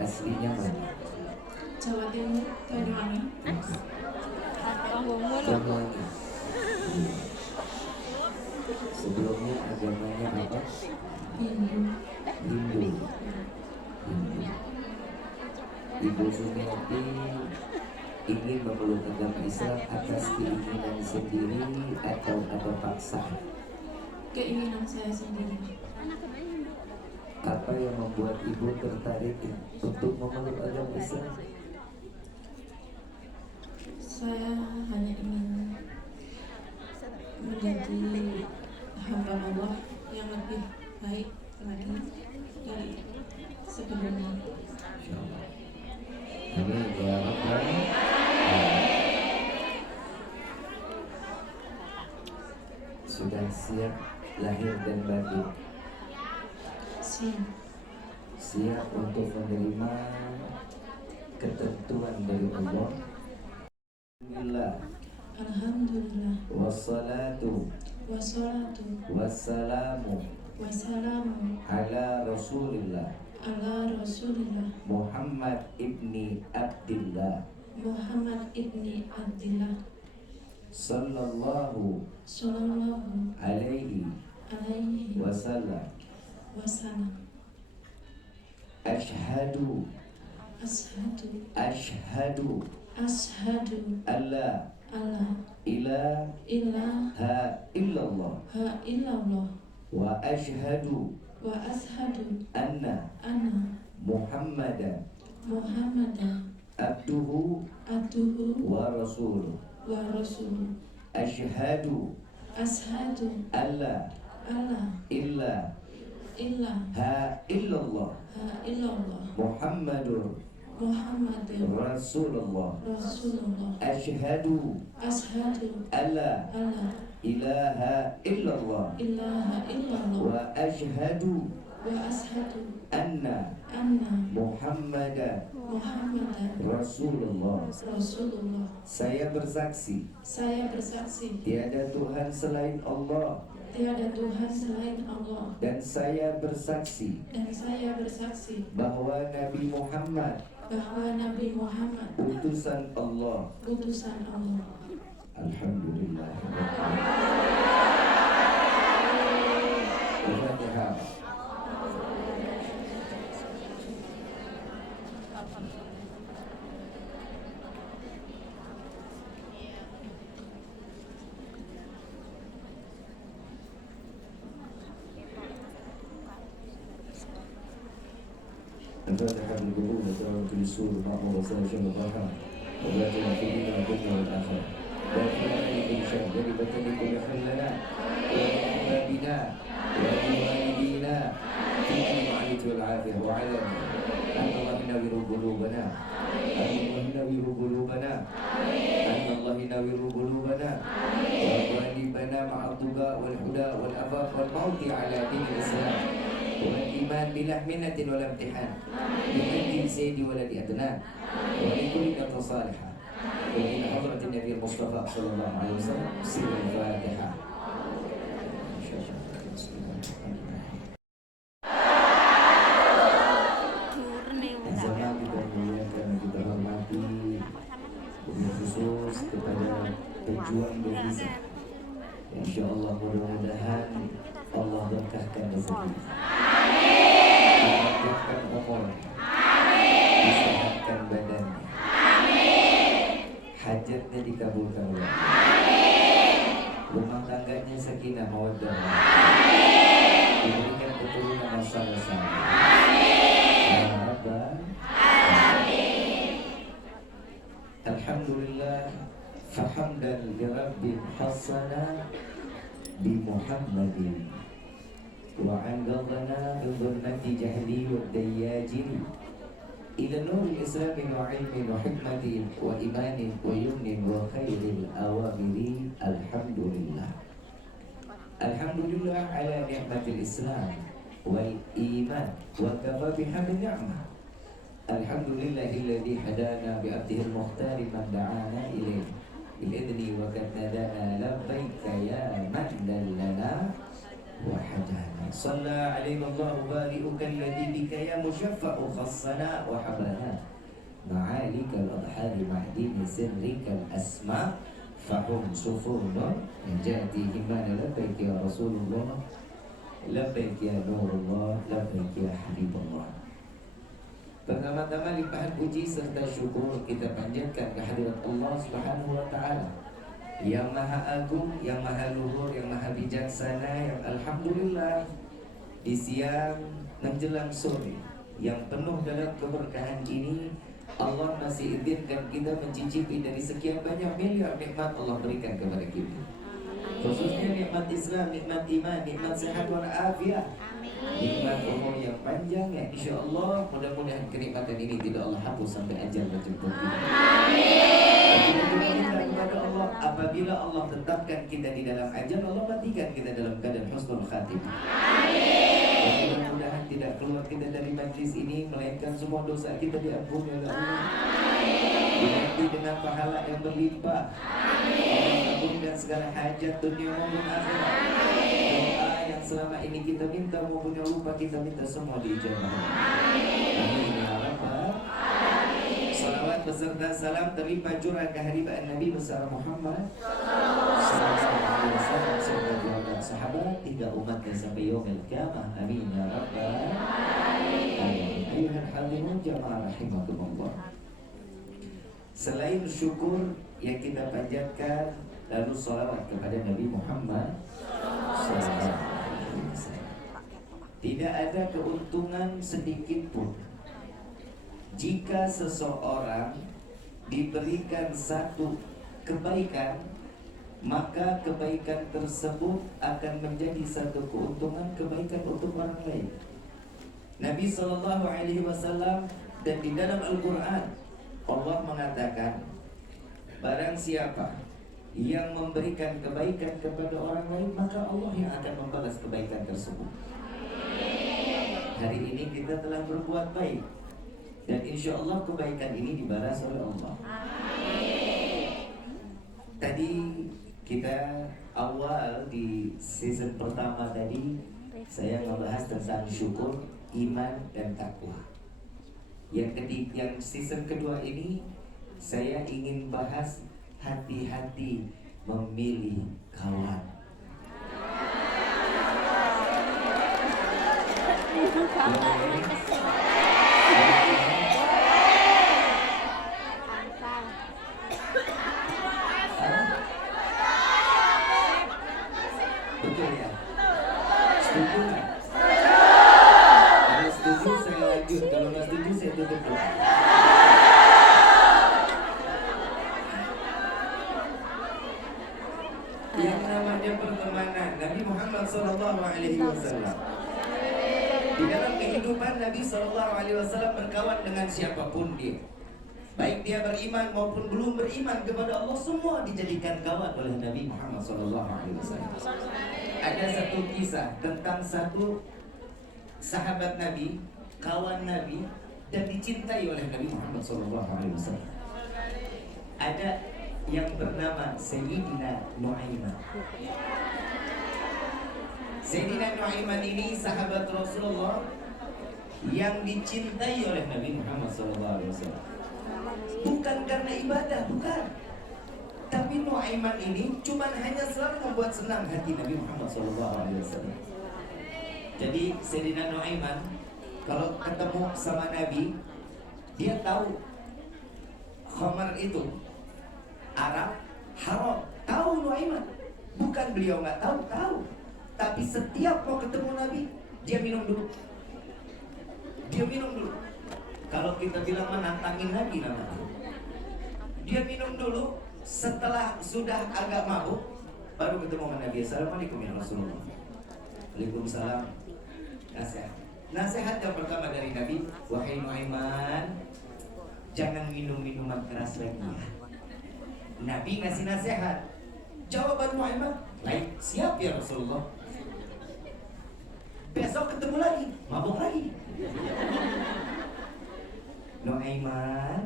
aslinya mana? Jawa Timur, Banyuwangi. Banyuwangi. Sebelumnya agamanya apa? Hindu. Hindu. Ibu Sumiati ingin memeluk agama Islam atas keinginan sendiri atau ada paksaan? Keinginan saya sendiri. Apa yang membuat ibu tertarik untuk memeluk agama Islam? Saya hanya ingin menjadi hamba Allah yang lebih baik lagi dari sebelumnya. Amin ya Rabbal. Sudah siap lahir dan batin? Siap. Siap untuk menerima ketentuan dari Allah. Alhamdulillah. Wassalatu wassalamu ala Rasulillah Muhammad ibni Abdillah sallallahu alaihi wasallam. Ashhadu alla ilaha illallah wa ashhadu anna Muhammadan abduhu wa rasuluh. Ashhadu alla ilaha illallah Muhammadur Rasulullah. Ashhadu alla ilaha illallah wa ashhadu anna Muhammadan Rasulullah. Saya bersaksi tiada Tuhan selain Allah, dan saya bersaksi bahwa Nabi Muhammad utusan Allah. Alhamdulillah. Al-Fatihah. الفاتحة بالقبول والدعوة بالسور المأمور وسائر شر الرحمة وباتنا في الدين والدنيا والآخرة وفينا لكل شر ولبة لكل حلنا وارحمنا بنا ولوالدينا في المعية والعافية وعلى أن الله ينور قلوبنا وغالبنا مع الطغاة والهدى والعفاف والموت على دين الإسلام والإيمان بلا منة ولا امتحان بمن سيدي ولد أدنان ولكلنا صالحا وإلى حضرة النبي المصطفى صلى الله عليه وسلم سر الفاتحة. Sama kita muliakan, kita hormati, khusus kepada pejuang devisa. Insya Allah mudah-mudahan Allah berkahkan rezeki, memberkahkan umur, disehatkan badannya, hajatnya dikabulkan Allah, rumah tangganya sakinah mawaddah, diberikan keturunan yang sama-sama. Alhamdulillah, fahamdan li Rabbin hasana bi Muhammadin wa anqadhana min dhulmati jahli wa dayyajin ila nuril islami wa ilmin wa hikmatin wa imanin wa yumnin wa khairil awamiri. Alhamdulillah, alhamdulillah ala ni'matil islam wal iman wa kafa bihamdi ni'mah. Alhamdulillahilladzi hadana bi abdihil muhtari man da'ana ilaih bil-idni wa qad nadana labbaika ya man dallana wa hadana. Salla alaihi Allahu bari'uka alladhi bika ya musyaffa'u khassana wa habana ma'alika al-adhari mahdini sirrika al-asma fahum sufurnun jati himana labbaik ya Rasulullah labbaik ya Nurullah labbaik ya Habibullah. Pertama-tama limpahan puji serta syukur kita panjatkan kehadirat Allah Subhanahu wa taala yang maha agung, yang maha luhur, yang maha bijaksana, yang alhamdulillah di siang menjelang sore yang penuh dalam keberkahan ini Allah masih izinkan kita mencicipi dari sekian banyak miliar nikmat Allah berikan kepada kita. Khususnya nikmat Islam, nikmat iman, nikmat sehat wal afiat, nikmat umur yang panjang yang insya Allah mudah-mudahan kenikmatan ini tidak Allah hapus sampai ajal menjemput kita. Amin. Kepada Allah, apabila Allah tetapkan kita di dalam ajal, Allah matikan kita dalam keadaan husnul khatimah. Mudah-mudahan tidak keluar kita dari majlis ini melainkan semua dosa kita diampuni oleh Allah. Diganti dengan pahala yang berlimpah. Allah ampunikan segala hajat dunia maupun akhirat. Doa yang selama ini kita minta maupun yang lupa kita minta semua diijabah. Amin ya rabbal alamin. Salawat beserta salam terlimpah curah keharibaan Nabi besar Muhammad sallallahu alaihi wasallam serta keluarga sahabat hingga umatnya sampai yaumil qiyamah. Amin ya rabbal alamin. Ayuhal hadirin jamaah rahimakumullah. Selain syukur yang kita panjatkan, lalu salawat kepada Nabi Muhammad sallallahu alaihi wasallam. Tidak ada keuntungan sedikit pun jika seseorang diberikan satu kebaikan, maka kebaikan tersebut akan menjadi satu keuntungan kebaikan untuk orang lain. Nabi sallallahu alaihi wasallam dan di dalam Al-Qur'an Allah mengatakan, barang siapa yang memberikan kebaikan kepada orang lain, maka Allah yang akan membalas kebaikan tersebut. Hari ini kita telah berbuat baik dan insya Allah kebaikan ini dibalas oleh Allah. Tadi kita awal di season pertama tadi saya membahas tentang syukur, iman dan takwa. Yang season kedua ini saya ingin bahas hati-hati memilih kawan. Betul ya? Setuju nggak? Kalau setuju saya lanjut, kalau nggak setuju saya tutup dulu. Yang namanya pertemanan Nabi Muhammad SAW di dalam kehidupan Nabi SAW berkawan dengan siapapun dia, baik dia beriman maupun belum beriman kepada Allah, semua dijadikan kawan oleh Nabi Muhammad SAW. Ada satu kisah tentang satu sahabat Nabi, kawan Nabi dan dicintai oleh Nabi Muhammad SAW. Ada yang bernama Sayyidina Nu'aiman. Sayyidina Nu'aiman ini sahabat Rasulullah yang dicintai oleh Nabi Muhammad SAW. Bukan karena ibadah, bukan. Tapi Nu'aiman ini cuma hanya selalu membuat senang hati Nabi Muhammad SAW. Jadi Sayyidina Nu'aiman kalau ketemu sama Nabi, dia tahu khamar itu Arab haram. Tahu Nu'aiman. Bukan beliau nggak tahu, tahu. Tapi setiap mau ketemu Nabi, dia minum dulu. Dia minum dulu. Kalau kita bilang menantangin Nabi namanya. Dia minum dulu. Setelah sudah agak mabuk, baru ketemu sama Nabi. Assalamualaikum ya Rasulullah. Waalaikumsalam. Nasihat yang pertama dari Nabi, wahai Nu'aiman, jangan minum minuman keras lagi ya. Nabi ngasih nasihat. Jawaban Nu'aiman, baik, siap ya Rasulullah. Besok ketemu lagi, mabuk lagi. Nu'aiman,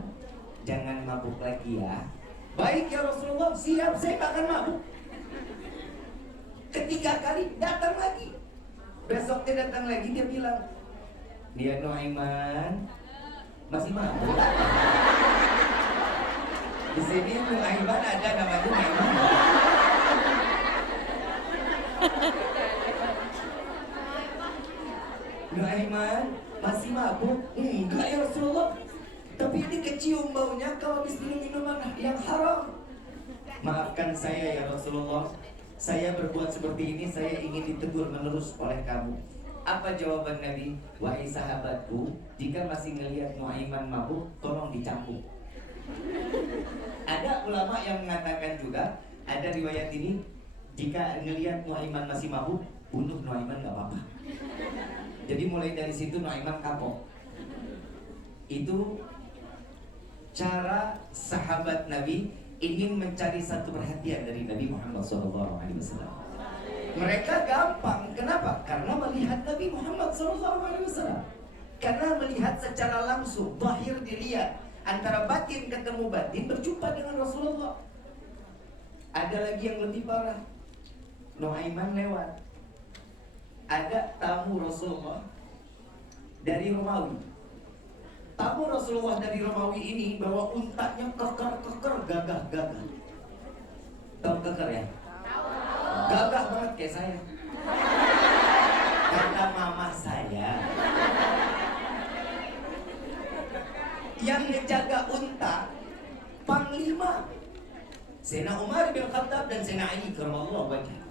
jangan mabuk lagi ya. Baik ya Rasulullah, siap, saya gak akan mabuk. Ketiga kali datang lagi. Besok dia datang lagi, dia bilang, dia Nuaiman masih mabuk. Di sini Nuaiman ada namanya Nuaiman. Nuaiman masih mabuk? Enggak ya Rasulullah. Tapi ini kecium baunya kalau habis minum minuman yang haram. Maafkan saya ya Rasulullah. Saya berbuat seperti ini, saya ingin ditegur menerus oleh kamu. Apa jawaban Nabi? Wahai sahabatku, jika masih ngelihat Nuaiman mabuk, tolong dicampur. Ada ulama yang mengatakan juga, ada riwayat ini, jika ngelihat Nuaiman masih mabuk, bunuh Nuaiman gak apa-apa. Jadi mulai dari situ Nuaiman kapok. Itu cara sahabat Nabi ingin mencari satu perhatian dari Nabi Muhammad SAW. Mereka gampang, kenapa? Karena melihat Nabi Muhammad SAW. Karena melihat secara langsung, zahir dilihat, antara batin ketemu batin, berjumpa dengan Rasulullah. Ada lagi yang lebih parah. Nuaiman lewat, ada tamu Rasulullah dari Romawi. Tamu Rasulullah dari Romawi ini bawa untanya keker-keker, gagah-gagah. Tahu keker ya? Gagah banget kayak saya. Kata mama saya, yang ngejaga unta panglima Sayyidina Umar bin Khattab dan Sayyidina Ali karamallahu wajhah.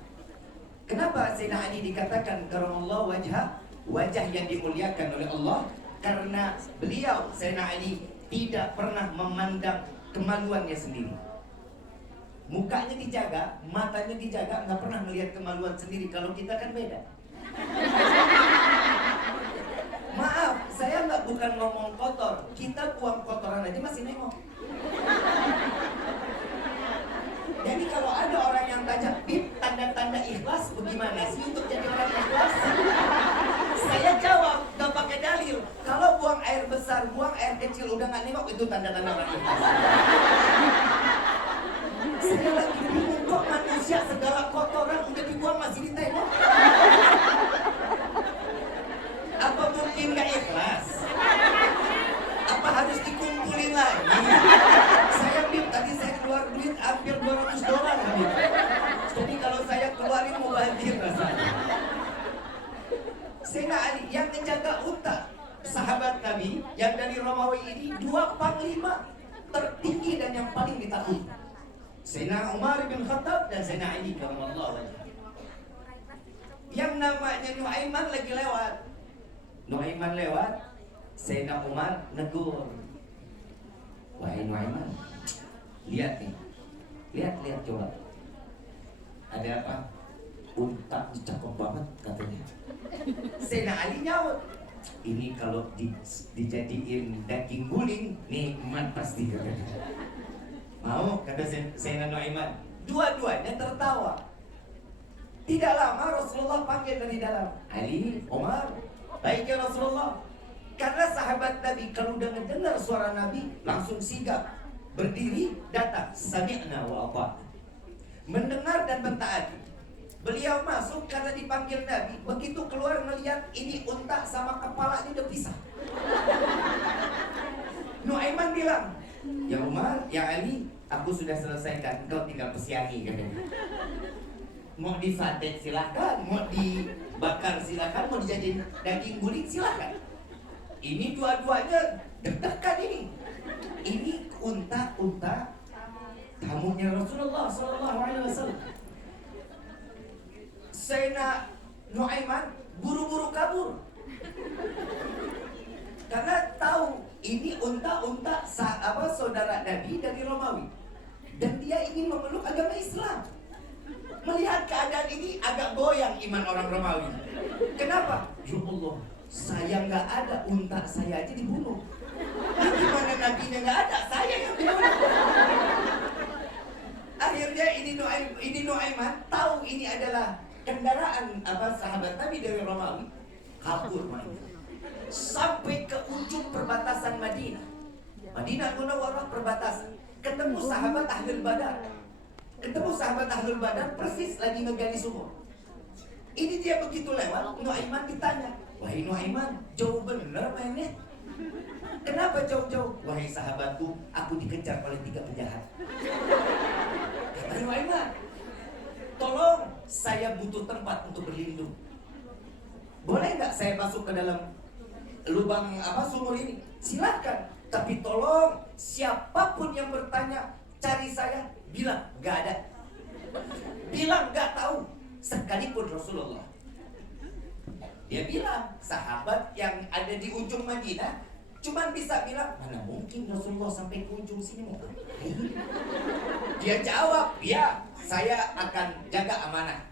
Kenapa Sayyidina Ali dikatakan karamallahu wajhah, wajah yang dimuliakan oleh Allah? Karena beliau, Sayyidina Ali, tidak pernah memandang kemaluannya sendiri. Mukanya dijaga, matanya dijaga, nggak pernah melihat kemaluan sendiri. Kalau kita kan beda. Maaf, saya nggak bukan ngomong kotor. Kita buang kotoran aja masih nengok. Jadi kalau ada orang yang tanya, Bib, tanda-tanda ikhlas bagaimana sih untuk jadi orang ikhlas? Saya jawab, gak pakai dalil. Kalau buang air besar, buang air kecil, udah gak nengok, itu tanda-tanda orang ikhlas. Saya lagi bingung, kok manusia segala kotoran udah dibuang masih ditengok? Apa mungkin gak ikhlas? Apa harus dikumpulin lagi? Saya Bib, tadi saya keluar duit hampir $200 Bib. Jadi kalau saya keluarin mau banjir rasanya. Sayyidina Ali yang menjaga unta, sahabat Nabi yang dari Romawi ini, dua panglima tertinggi dan yang paling ditakuti, Sayyidina Umar bin Khattab dan Sayyidina Ali karamallahu wajhah. Yang namanya Nuaiman lagi lewat. Nuaiman lewat, Sayyidina Umar negur, wahai Nuaiman, lihat nih, lihat coba, ada apa? Unta cakep banget katanya. Sayyidina Ali nyaut, ini kalau dijadiin daging guling nikmat pasti katanya. Mau, kata Sayyidina Nuaiman. Dua-duanya tertawa. Tidak lama Rasulullah panggil dari dalam, Ali, Umar, baik ya Rasulullah. Karena sahabat Nabi kalau udah mendengar suara Nabi langsung sigap, berdiri, datang, sami'na wa ata'na, mendengar dan mentaati. Beliau masuk karena dipanggil Nabi. Begitu keluar melihat ini unta sama kepalanya udah pisah. Nuaiman bilang, ya Umar, ya Ali, aku sudah selesaikan, engkau tinggal pesiani katanya. Mau disate silakan, mau dibakar silakan, mau dijadiin daging guling silakan. Ini dua-duanya deg-degan ini. Ini unta tamunya Rasulullah SAW. Sayyidina Nuaiman buru-buru kabur karena tahu ini unta saudara Nabi dari Romawi dan dia ingin memeluk agama Islam. Melihat keadaan ini agak goyang iman orang Romawi. Kenapa? Ya Allah, saya nggak ada, unta saya aja dibunuh. Nah, gimana nabinya nggak ada, saya yang dibunuh. Akhirnya ini Nuaiman tahu ini adalah kendaraan sahabat Nabi dari Romawi, kabur main sampai ke ujung perbatasan Madinah Munawwarah, perbatasan, ketemu sahabat Ahlul Badar persis lagi ngegali sumur. Ini dia begitu lewat, Nuaiman ditanya, wahai Nuaiman, jauh bener mainnya. Kenapa jauh-jauh? Wahai sahabatku, aku dikejar oleh 3 penjahat. Kata Nuaiman, tolong, saya butuh tempat untuk berlindung. Boleh nggak saya masuk ke dalam lubang sumur ini? Silakan. Tapi tolong, siapapun yang bertanya cari saya, bilang nggak ada, bilang nggak tahu. Sekalipun Rasulullah, dia bilang sahabat yang ada di ujung Madinah cuman bisa bilang, mana mungkin Rasulullah sampai ke ujung sini mau ngapain? Dia jawab, ya, saya akan jaga amanah.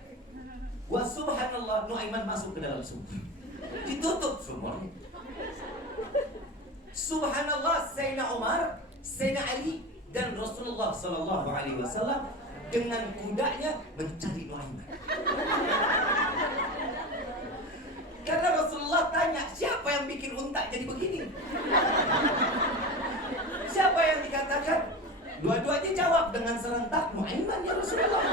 Wa subhanallah, Nuaiman masuk ke dalam sumur, ditutup sumurnya. Subhanallah, Sayyidina Umar, Sayyidina Ali, dan Rasulullah SAW dengan kudanya mencari Nuaiman. Karena Rasulullah tanya, siapa yang bikin unta jadi begini? Siapa yang dikatakan? Dua-duanya jawab dengan serentak, Nuaiman ya Rasulullah.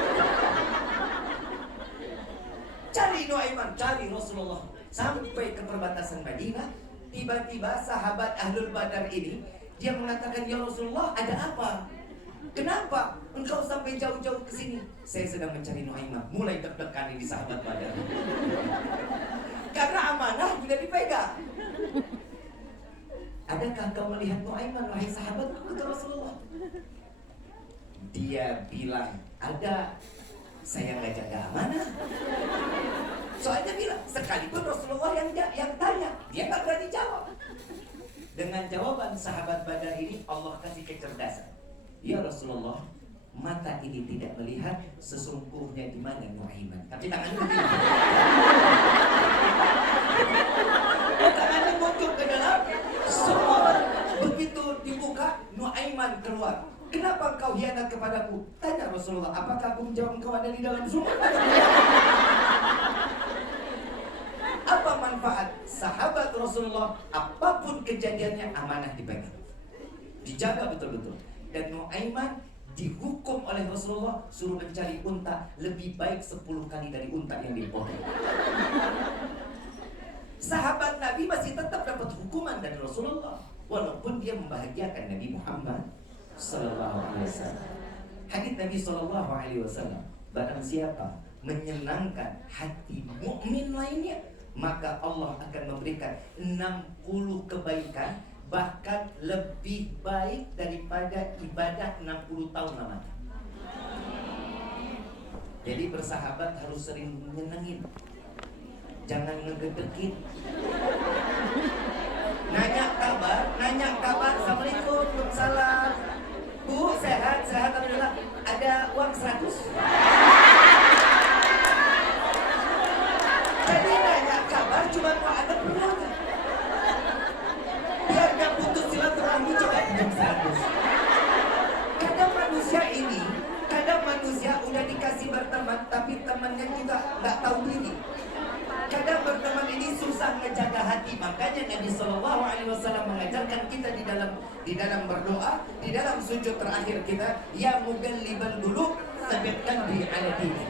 Cari Nuaiman, cari Rasulullah. Sampai ke perbatasan Madinah, tiba-tiba sahabat Ahlul Badar ini, dia mengatakan, ya Rasulullah, ada apa? Kenapa engkau sampai jauh-jauh ke sini? Saya sedang mencari Nuaiman. Mulai deg-degan ini sahabat Badar. Karena amanah sudah dipegang. Adakah kau melihat Nuaiman, wahai sahabatku? Kata Rasulullah. Dia bilang, ada. Saya nggak jaga amanah. Soalnya bilang, sekalipun Rasulullah yang tanya, dia nggak berani jawab. Dengan jawaban sahabat Badar ini, Allah kasih kecerdasan. Ya Rasulullah, mata ini tidak melihat sesungguhnya di mana Nuaiman. Tapi tangannya begini. Tangannya muncul ke dalam sumur. Begitu dibuka, Nuaiman keluar. Kenapa engkau hianat kepadaku? Tanya Rasulullah, apakah aku menjawab engkau ada di dalam sumur? Apa manfaat sahabat Rasulullah? Apapun kejadiannya, amanah dipegang, dijaga betul-betul. Dan Nuaiman dihukum oleh Rasulullah suruh mencari unta lebih baik 10 kali dari unta yang dipotong. Sahabat Nabi masih tetap dapat hukuman dari Rasulullah walaupun dia membahagiakan Nabi Muhammad sallallahu alaihi wasallam. Hadits Nabi sallallahu alaihi wasallam, barang siapa menyenangkan hati mukmin lainnya, maka Allah akan memberikan 60 kebaikan, bahkan lebih baik daripada ibadah 60 tahun lamanya. Jadi bersahabat harus sering menyenangin, jangan ngegedekin. Nanya kabar, assalamualaikum, waalaikumsalam. Bu, sehat, alhamdulillah. Ada uang 100? Jadi nanya kabar cuma mau ada perlunya. Biar gak putus silaturahmi, coba pinjam 100. Kadang manusia udah dikasih berteman, tapi temannya juga gak tahu diri. Kadang berteman ini susah ngejaga hati. Makanya Nabi SAW mengajarkan kita di dalam berdoa, di dalam sujud terakhir kita, ya mugallibal qulub, tsabitkan bi ala dinik.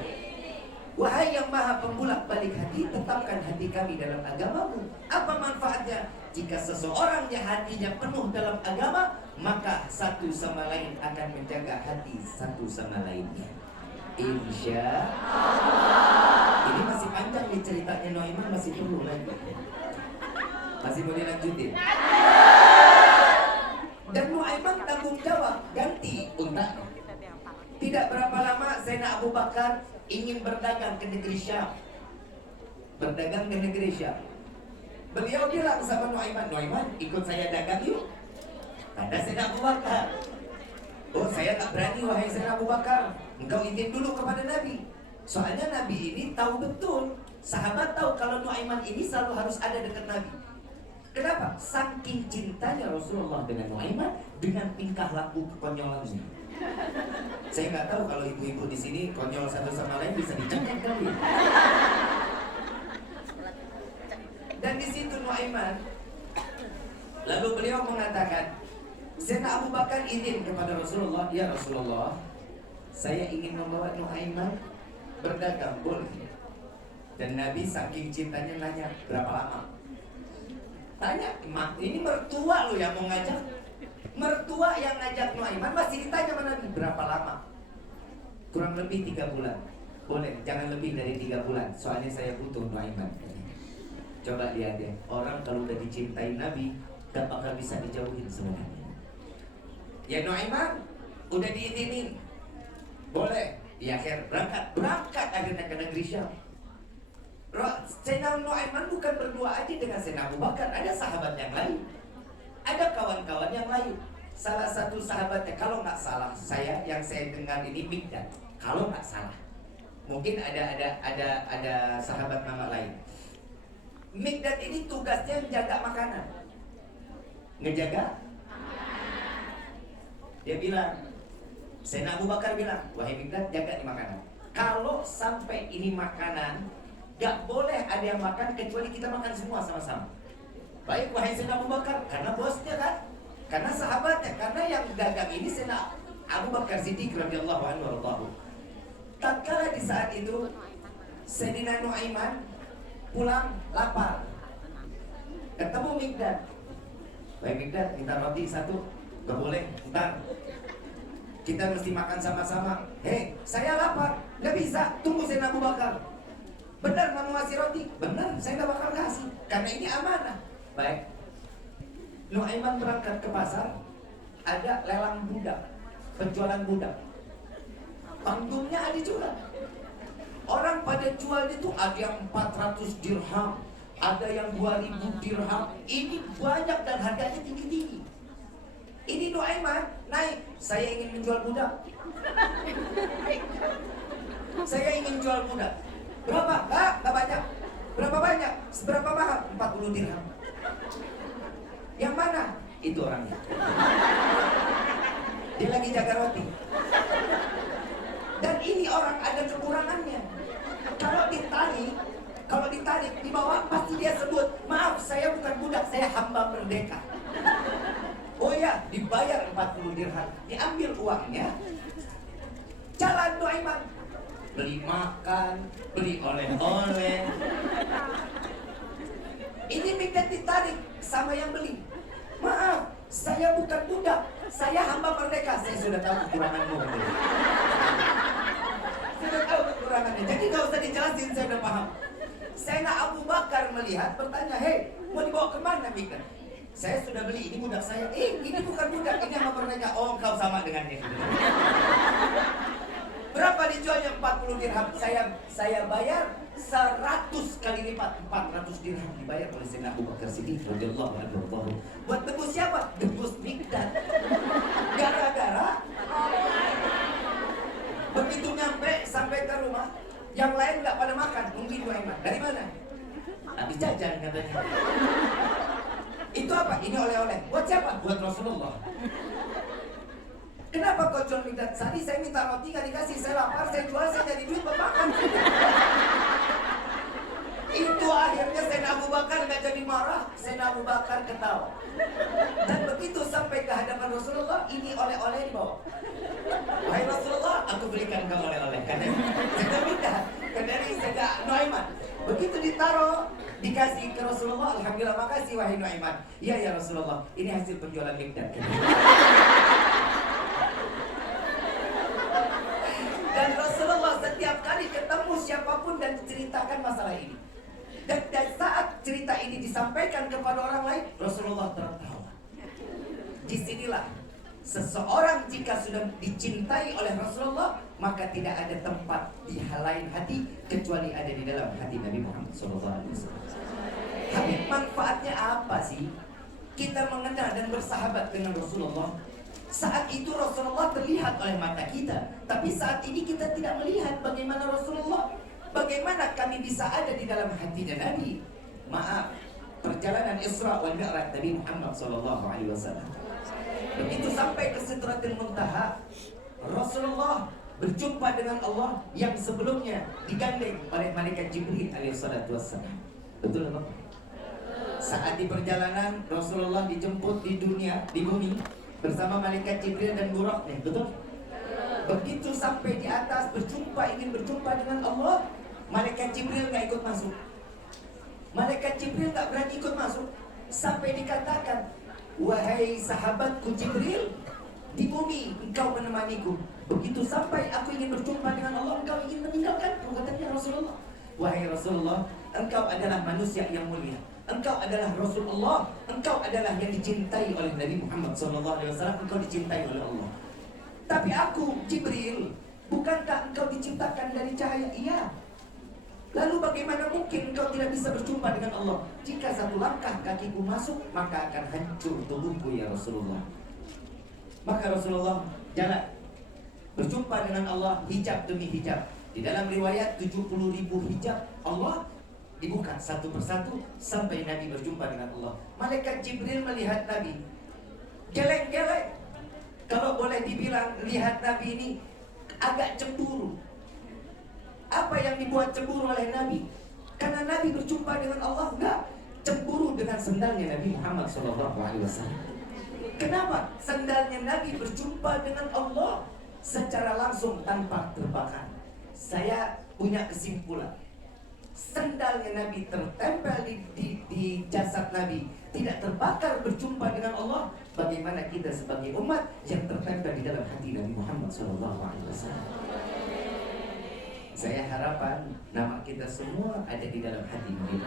Wahai yang maha pembulak balik hati, tetapkan hati kami dalam agamamu. Apa manfaatnya? Jika seseorang yang hatinya penuh dalam agama, maka satu sama lain akan menjaga hati satu sama lainnya. Insya Allah. Ini masih panjang nih ceritanya, Nuaiman masih perlu lagi. Masih boleh lanjutin. Dan Nuaiman tanggung jawab ganti untanya. Tidak berapa lama Sayyidina Abu Bakar ingin berdagang ke negeri Syam. Berdagang ke negeri Syam. Beliau bilang sama Nuaiman, ikut saya dagang yuk. Ada Sayyidina Abu Bakar. Oh, saya tak berani wahai Sayyidina Abu Bakar. Engkau izin dulu kepada Nabi. Soalnya Nabi ini tahu betul, sahabat tahu kalau Nuaiman ini selalu harus ada dekat Nabi. Kenapa? Saking cintanya Rasulullah dengan Nuaiman, dengan tingkah laku kekonyolannya. Saya nggak tahu kalau ibu-ibu di sini konyol satu sama lain bisa dicengkek kali. Dan di situ Nuaiman, lalu beliau mengatakan, Sayyidina Abu Bakar izin kepada Rasulullah, ya Rasulullah, saya ingin membawa Nuaiman berdagang, boleh? Dan Nabi saking cintanya nanya, berapa lama? Tanya, ini mertua lo yang mau ngajak. Mertua yang ngajak Nuaiman masih ditanya sama Nabi, berapa lama? Kurang lebih 3 bulan. Boleh, jangan lebih dari 3 bulan. Soalnya saya butuh Nuaiman. Coba lihat ya, orang kalau udah dicintai Nabi gak bakal bisa dijauhin sebenarnya. Ya Nuaiman, udah diizinin, boleh, di akhir berangkat akhirnya ke negeri Syam. Sayyidina Nuaiman bukan berdua aja dengan Sayyidina Abu Bakar, ada sahabat yang lain, ada kawan-kawan yang lain. Salah satu sahabatnya, kalau nggak salah yang saya dengar ini Mikdad, kalau nggak salah, mungkin ada sahabat nama lain. Mikdad ini tugasnya menjaga makanan, ngejaga. Dia bilang, Sayyidina Abu Bakar bilang, wahai Mikdad, jaga di makanan. Kalau sampai ini makanan gak boleh ada yang makan kecuali kita makan semua sama-sama. Baik, wahai Sayyidina Abu Bakar, karena bosnya kan, karena sahabatnya, karena yang dagang ini Sayyidina Abu Bakar Siddiq radhiyallahu anhu. Tatkala di saat itu Sayyidina Nuaiman pulang lapar, ketemu Mikdad. Wahai Mikdad, minta roti 1. Gak boleh, ntar kita mesti makan sama-sama. Hei, saya lapar, gak bisa, tunggu Sayyidina Abu Bakar. Benar mau ngasih roti? Benar, saya gak bakal kasih, karena ini amanah. Baik, Nuaiman berangkat ke pasar, ada lelang budak, penjualan budak. Panggungnya ada juga. Orang pada jual itu ada yang 400 dirham, ada yang 2000 dirham. Ini banyak dan harganya tinggi-tinggi. Ini Nuaiman naik, saya ingin menjual budak. Saya ingin jual budak. Berapa? Gak banyak. Berapa banyak? Seberapa mahal? 40 dirham. Yang mana? Itu orangnya. Dia lagi jaga roti. Dan ini orang ada kekurangannya. Kalau ditarik di bawah pasti dia sebut, maaf saya bukan budak, saya hamba merdeka. Oh ya, dibayar 40 dirham. Diambil uangnya. Jalan Nuaiman, beli makan, beli oleh-oleh. Ini Mikdad ditarik sama yang beli. Maaf, saya bukan budak, saya hamba merdeka. Saya sudah tahu kekuranganmu. Sudah tahu kekurangannya, jadi gak usah dijelasin, saya udah paham. Sayyidina Abu Bakar melihat, bertanya, hei, mau dibawa kemana Mikdad? Saya sudah beli, ini budak saya. Ini bukan budak, ini hamba merdeka. Oh, kau sama dengannya. Berapa dijualnya? 40 dirham. Saya bayar 100 kali lipat, 400 dirham dibayar oleh Sayyidina Abu Bakar Siddiq radhiyallahu anhu. Buat tebus siapa? Tebus Mikdad. Gara-gara begitu sampai ke rumah, yang lain nggak pada makan, mungkin Nuaiman. Dari mana? Habis jajan katanya. Itu apa? Ini oleh-oleh. Buat siapa? Buat Rasulullah. Kenapa kau jual Mikdad? Tadi saya minta roti gak dikasih, saya lapar, saya jual, saya jadi duit buat makan. Itu akhirnya Sayyidina Abu Bakar gak jadi marah, Sayyidina Abu Bakar ketawa. Dan begitu sampai ke hadapan Rasulullah, ini oleh-oleh dibawa. Wahai Rasulullah, aku belikan kamu oleh-oleh. Karena Sayyidina Mikdad, karena Sayyidina Nuaiman. Begitu ditaruh, dikasih ke Rasulullah, alhamdulillah, makasih wahai Nuaiman. Iya ya Rasulullah, ini hasil penjualan Mikdad. Dan Rasulullah setiap kali ketemu siapapun dan ceritakan masalah ini. Dan saat cerita ini disampaikan kepada orang lain, Rasulullah tertawa. Disinilah seseorang jika sudah dicintai oleh Rasulullah, maka tidak ada tempat di lain hati kecuali ada di dalam hati Nabi Muhammad SAW. Habib, manfaatnya apa sih kita mengenal dan bersahabat dengan Rasulullah? Saat itu Rasulullah terlihat oleh mata kita, tapi saat ini kita tidak melihat bagaimana Rasulullah. Bagaimana kami bisa ada di dalam hatinya Nabi? Maaf, perjalanan Isra wal Mi'raj Nabi Muhammad SAW. Begitu sampai ke Sidratul Muntaha, Rasulullah berjumpa dengan Allah yang sebelumnya digandeng oleh malaikat Jibril alaihissalam. Betul Bapak? Saat di perjalanan Rasulullah dijemput di dunia, di bumi bersama malaikat Jibril dan Buraknya, betul? Begitu sampai di atas ingin berjumpa dengan Allah, Malaikat Jibril nggak ikut masuk. Malaikat Jibril tak berani ikut masuk. Sampai dikatakan, wahai sahabatku Jibril, di bumi engkau menemaniku. Begitu sampai aku ingin berjumpa dengan Allah, engkau ingin meninggalkanku, katanya Rasulullah. Wahai Rasulullah, engkau adalah manusia yang mulia. Engkau adalah Rasulullah. Engkau adalah yang dicintai oleh Nabi Muhammad SAW. Engkau dicintai oleh Allah. Tapi aku, Jibril, bukankah engkau diciptakan dari cahaya? Iya. Lalu bagaimana mungkin engkau tidak bisa berjumpa dengan Allah? Jika satu langkah kakiku masuk, maka akan hancur tubuhku ya Rasulullah. Maka Rasulullah jalan berjumpa dengan Allah hijab demi hijab. Di dalam riwayat 70.000 hijab Allah dibuka satu persatu sampai Nabi berjumpa dengan Allah. Malaikat Jibril melihat Nabi geleng-geleng. Kalau boleh dibilang, lihat Nabi ini agak cemburu. Apa yang dibuat cemburu oleh Nabi? Karena Nabi berjumpa dengan Allah, enggak. Cemburu dengan sendalnya Nabi Muhammad SAW. Kenapa? Sendalnya Nabi berjumpa dengan Allah secara langsung tanpa terbakar. Saya punya kesimpulan. Sendalnya Nabi tertempel di jasad Nabi, tidak terbakar berjumpa dengan Allah. Bagaimana kita sebagai umat yang tertempel di dalam hati Nabi Muhammad SAW? Saya harapan nama kita semua ada di dalam hati Nabi.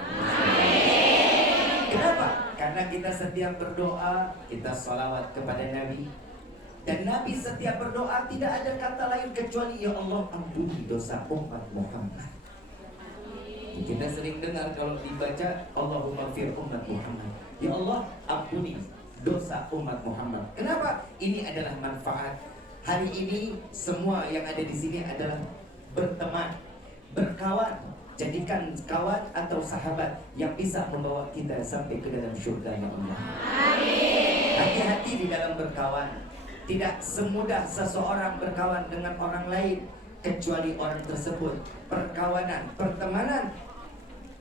Kenapa? Karena kita setiap berdoa, kita salawat kepada Nabi. Dan Nabi setiap berdoa tidak ada kata lain kecuali ya Allah ampuni dosa umat Muhammad. Kita sering dengar kalau dibaca Allahumma fir umat Muhammad. Ya Allah ampuni dosa umat Muhammad. Kenapa? Ini adalah manfaat. Hari ini semua yang ada di sini adalah berteman, berkawan. Jadikan kawan atau sahabat yang bisa membawa kita sampai ke dalam surga ya Allah. Amin. Hati-hati di dalam berkawan. Tidak semudah seseorang berkawan dengan orang lain kecuali orang tersebut perkawanan, pertemanan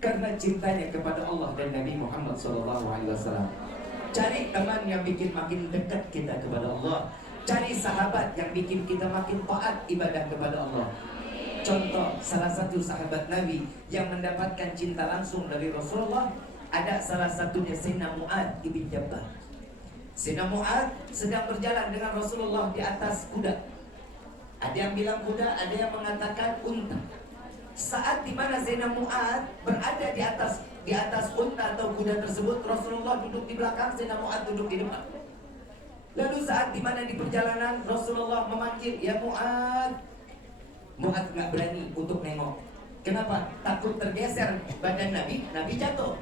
karena cintanya kepada Allah dan Nabi Muhammad SAW. Cari teman yang bikin makin dekat kita kepada Allah. Cari sahabat yang bikin kita makin taat ibadah kepada Allah. Contoh, salah satu sahabat Nabi yang mendapatkan cinta langsung dari Rasulullah, ada salah satunya Sayyidina Mu'adz ibn Jabal. Sayyidina Mu'adz sedang berjalan dengan Rasulullah di atas kuda. Ada yang bilang kuda, ada yang mengatakan unta. Saat dimana Sayyidina Mu'adz berada di atas unta atau kuda tersebut, Rasulullah duduk di belakang, Sayyidina Mu'adz duduk di depan. Lalu saat dimana di perjalanan Rasulullah memanggil, ya Mu'adz. Mu'adz nggak berani untuk nengok. Kenapa? Takut tergeser badan Nabi jatuh.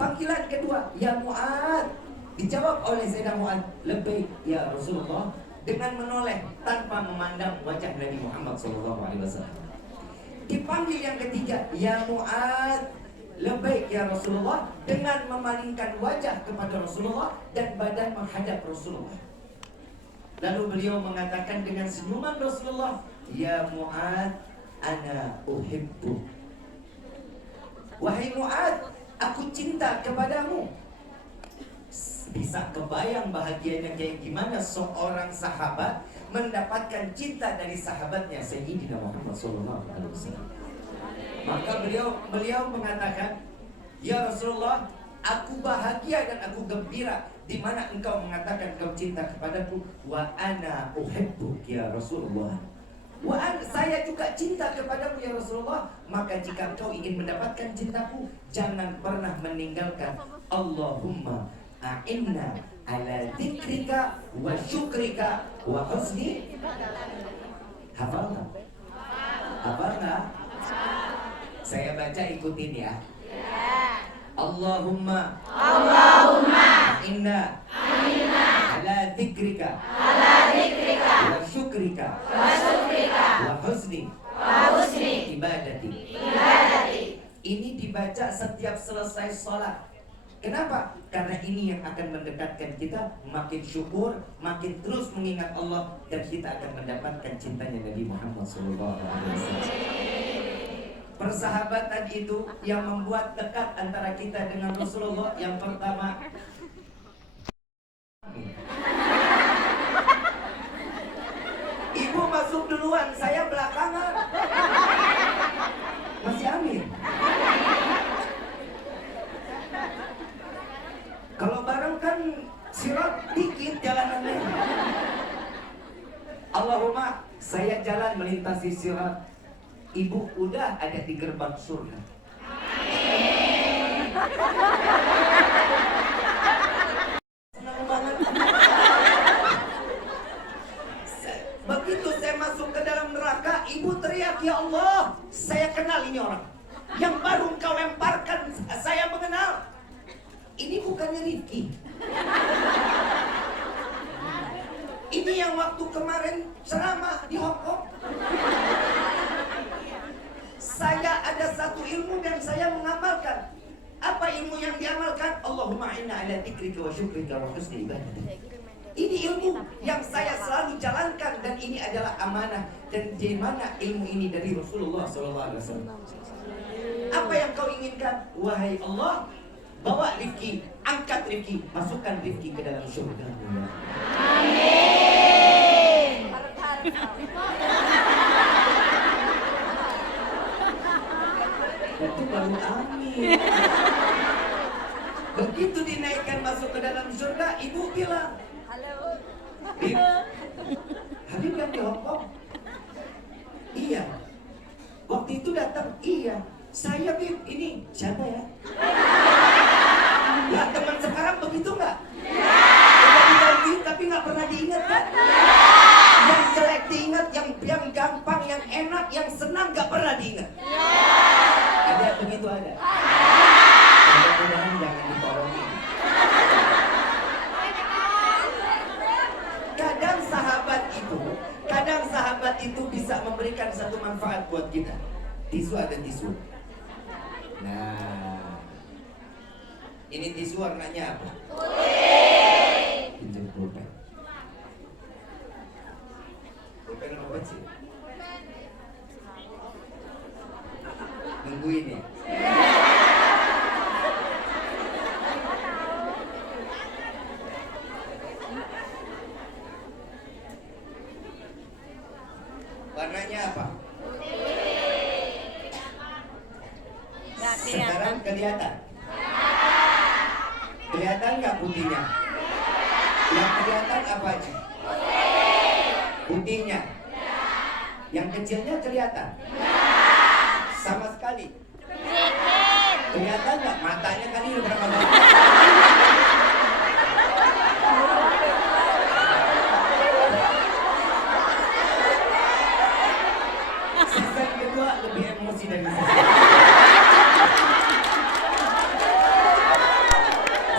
Panggilan kedua, ya Mu'adz. Dijawab oleh Sayyidina Mu'adz, labbaik ya Rasulullah, dengan menoleh tanpa memandang wajah Nabi Muhammad SAW. Dipanggil yang ketiga, ya Mu'adz, labbaik ya Rasulullah, dengan memalingkan wajah kepada Rasulullah dan badan menghadap Rasulullah. Lalu beliau mengatakan dengan senyuman Rasulullah, ya Mu'adz, ana uhibbu. Wahai Mu'adz, aku cinta kepadamu. Bisa kebayang bahagianya kayak gimana seorang sahabat mendapatkan cinta dari sahabatnya Sayyidina Muhammad SAW. Maka beliau mengatakan, ya Rasulullah, aku bahagia dan aku gembira di mana engkau mengatakan engkau cinta kepadaku. Wa ana uhibbuk ya Rasulullah. Saya juga cinta kepadamu ya Rasulullah. Maka jika engkau ingin mendapatkan cintaku, jangan pernah meninggalkan Allahumma a'inna ala dzikrika wa syukrika wa husni. Hafal nggak? Hafal nggak? Saya baca ikutin ya. Allahumma inna ala dzikrika wa syukrika wa husni ibadati. Ini dibaca setiap selesai sholat. Kenapa? Karena ini yang akan mendekatkan kita makin syukur, makin terus mengingat Allah, dan kita akan mendapatkan cintanya Nabi Muhammad SAW. Persahabatan itu yang membuat dekat antara kita dengan Rasulullah. Yang pertama, ibu masuk duluan, saya belakangan. masih amin. Kalau bareng kan sirat dikit jalanannya. Allahumma, saya jalan melintasi sirat. Ibu udah ada di gerbang surga. Senang banget. Begitu saya masuk ke dalam neraka, ibu teriak, "Ya Allah, saya kenal ini orang. Yang baru engkau lemparkan, saya mengenal. Ini bukannya Rifki. Ini yang waktu kemarin ceramah di Hong Kong. Saya ada satu ilmu dan saya mengamalkan. Apa ilmu yang diamalkan? Allahumma inna ala dzikrika wa syukrika wa husni ibadatik." Ini ilmu yang saya selalu jalankan dan ini adalah amanah. Dan di mana ilmu ini dari Rasulullah SAW. Apa yang kau inginkan? Wahai Allah, bawa Rifki, angkat Rifki, masukkan Rifki ke dalam surga. Amin. Itu baru amin. Begitu dinaikkan masuk ke dalam surga, ibu bilang, "Bib, Habib yang di Hong Kong?" "Iya." "Waktu itu datang?" "Iya." "Saya Bib, ini siapa ya?" "Lah teman sekarang begitu nggak?" "Udah diganti tapi nggak pernah diingat kan?" "Yang jelek diingat, yang gampang, yang enak, yang senang nggak pernah diingat." Ada begitu ada. Mudah-mudahan jangan ditolongin. Kadang sahabat itu bisa memberikan satu manfaat buat kita. Tisu ada tisu. Nah, ini tisu warnanya apa? Putih. Pinjam pulpen. Pulpen apa sih? Nungguin ya. Warnanya apa? Sekarang kelihatan? Kelihatan nggak putihnya? Yang kelihatan apa aja? Putihnya. Yang kecilnya kelihatan? Sama sekali. Kelihatan nggak? Matanya kali ini berapa banyak? Season kedua lebih emosi dari saya.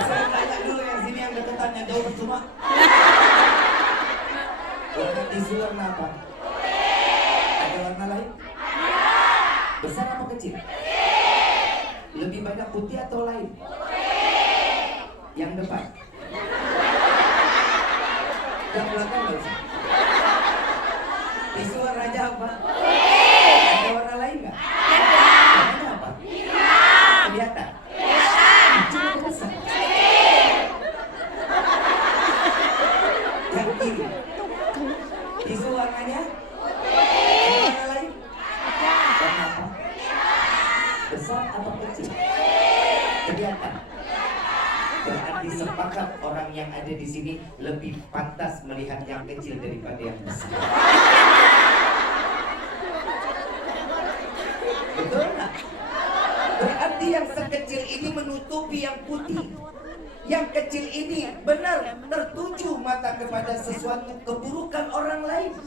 Saya tanya dulu yang sini yang deketannya jauh percuma. Warna tisu warna apa? Ada warna lain? Besar apa kecil? Lebih banyak putih atau lain? Yang depan? Yang belakang nggak usah? Tisu warnanya apa? Ada warna lain nggak? Warnanya apa? Kelihatan? Kecil atau besar? Yang kiri? Tisu warnanya? Warna lain? Warna apa? Besar atau kecil? Kelihatan? Berarti sepakat orang yang ada di sini lebih pantas melihat yang kecil daripada yang besar. Betul nggak? Berarti yang sekecil ini menutupi yang putih. Yang kecil ini benar tertuju mata kepada sesuatu keburukan orang lain.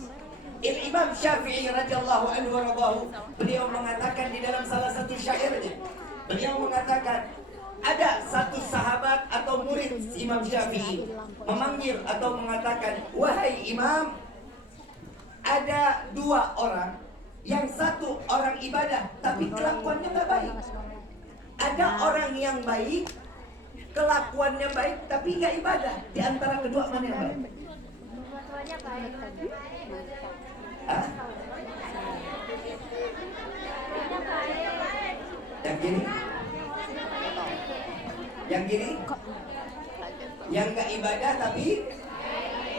Imam Syafi'i radhiyallahu anhu waradahu, beliau mengatakan di dalam salah satu syairnya, beliau mengatakan ada satu sahabat atau murid Imam Syafi'i memanggil atau mengatakan, "Wahai Imam, ada dua orang, yang satu orang ibadah tapi kelakuannya nggak baik. Ada orang yang baik, kelakuannya baik tapi nggak ibadah. Di antara kedua mana yang baik?" Hah? Yang gini? Yang gini? Yang nggak ibadah tapi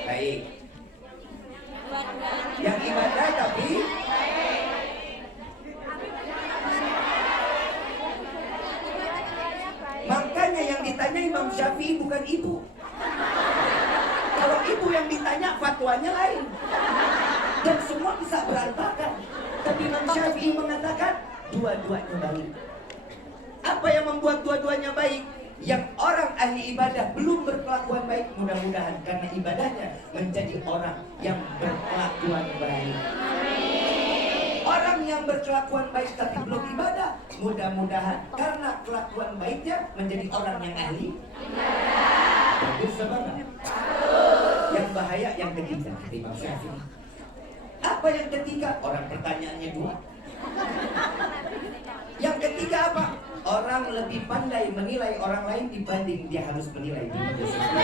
baik. Yang ibadah tapi berantakan. Tapi Imam Syafi'i mengatakan dua-duanya baik. Apa yang membuat dua-duanya baik? Yang orang ahli ibadah belum berkelakuan baik, mudah-mudahan karena ibadahnya menjadi orang yang berkelakuan baik. Orang yang berkelakuan baik tapi belum ibadah, mudah-mudahan karena kelakuan baiknya menjadi orang yang ahli ibadah. Bagus apa enggak? Yang bahaya yang ketiga, kata Imam Syafi'i. Apa yang ketiga? Orang pertanyaannya dua. Yang ketiga apa? Orang lebih pandai menilai orang lain dibanding dia harus menilai dirinya sendiri.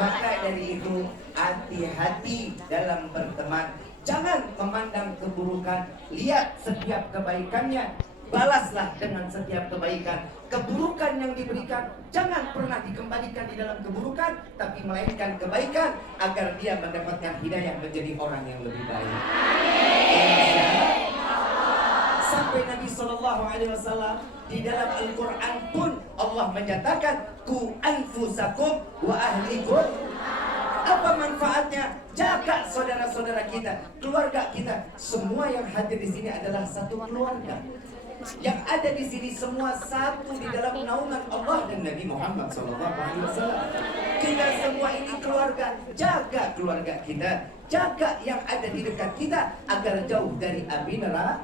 Maka dari itu hati-hati dalam berteman. Jangan memandang keburukan, lihat setiap kebaikannya, balaslah dengan setiap kebaikan. Keburukan yang diberikan jangan pernah dikembalikan di dalam keburukan, tapi melainkan kebaikan agar dia mendapatkan hidayah menjadi orang yang lebih baik. Sampai Nabi SAW di dalam Al-Quran pun Allah menyatakan ku anfusakum wa ahlikum. Apa manfaatnya? Jaga saudara-saudara kita, keluarga kita. Semua yang hadir di sini adalah satu keluarga. Yang ada di sini semua satu di dalam naungan Allah dan Nabi Muhammad SAW. Kita semua ini keluarga. Jaga keluarga kita, jaga yang ada di dekat kita agar jauh dari api neraka.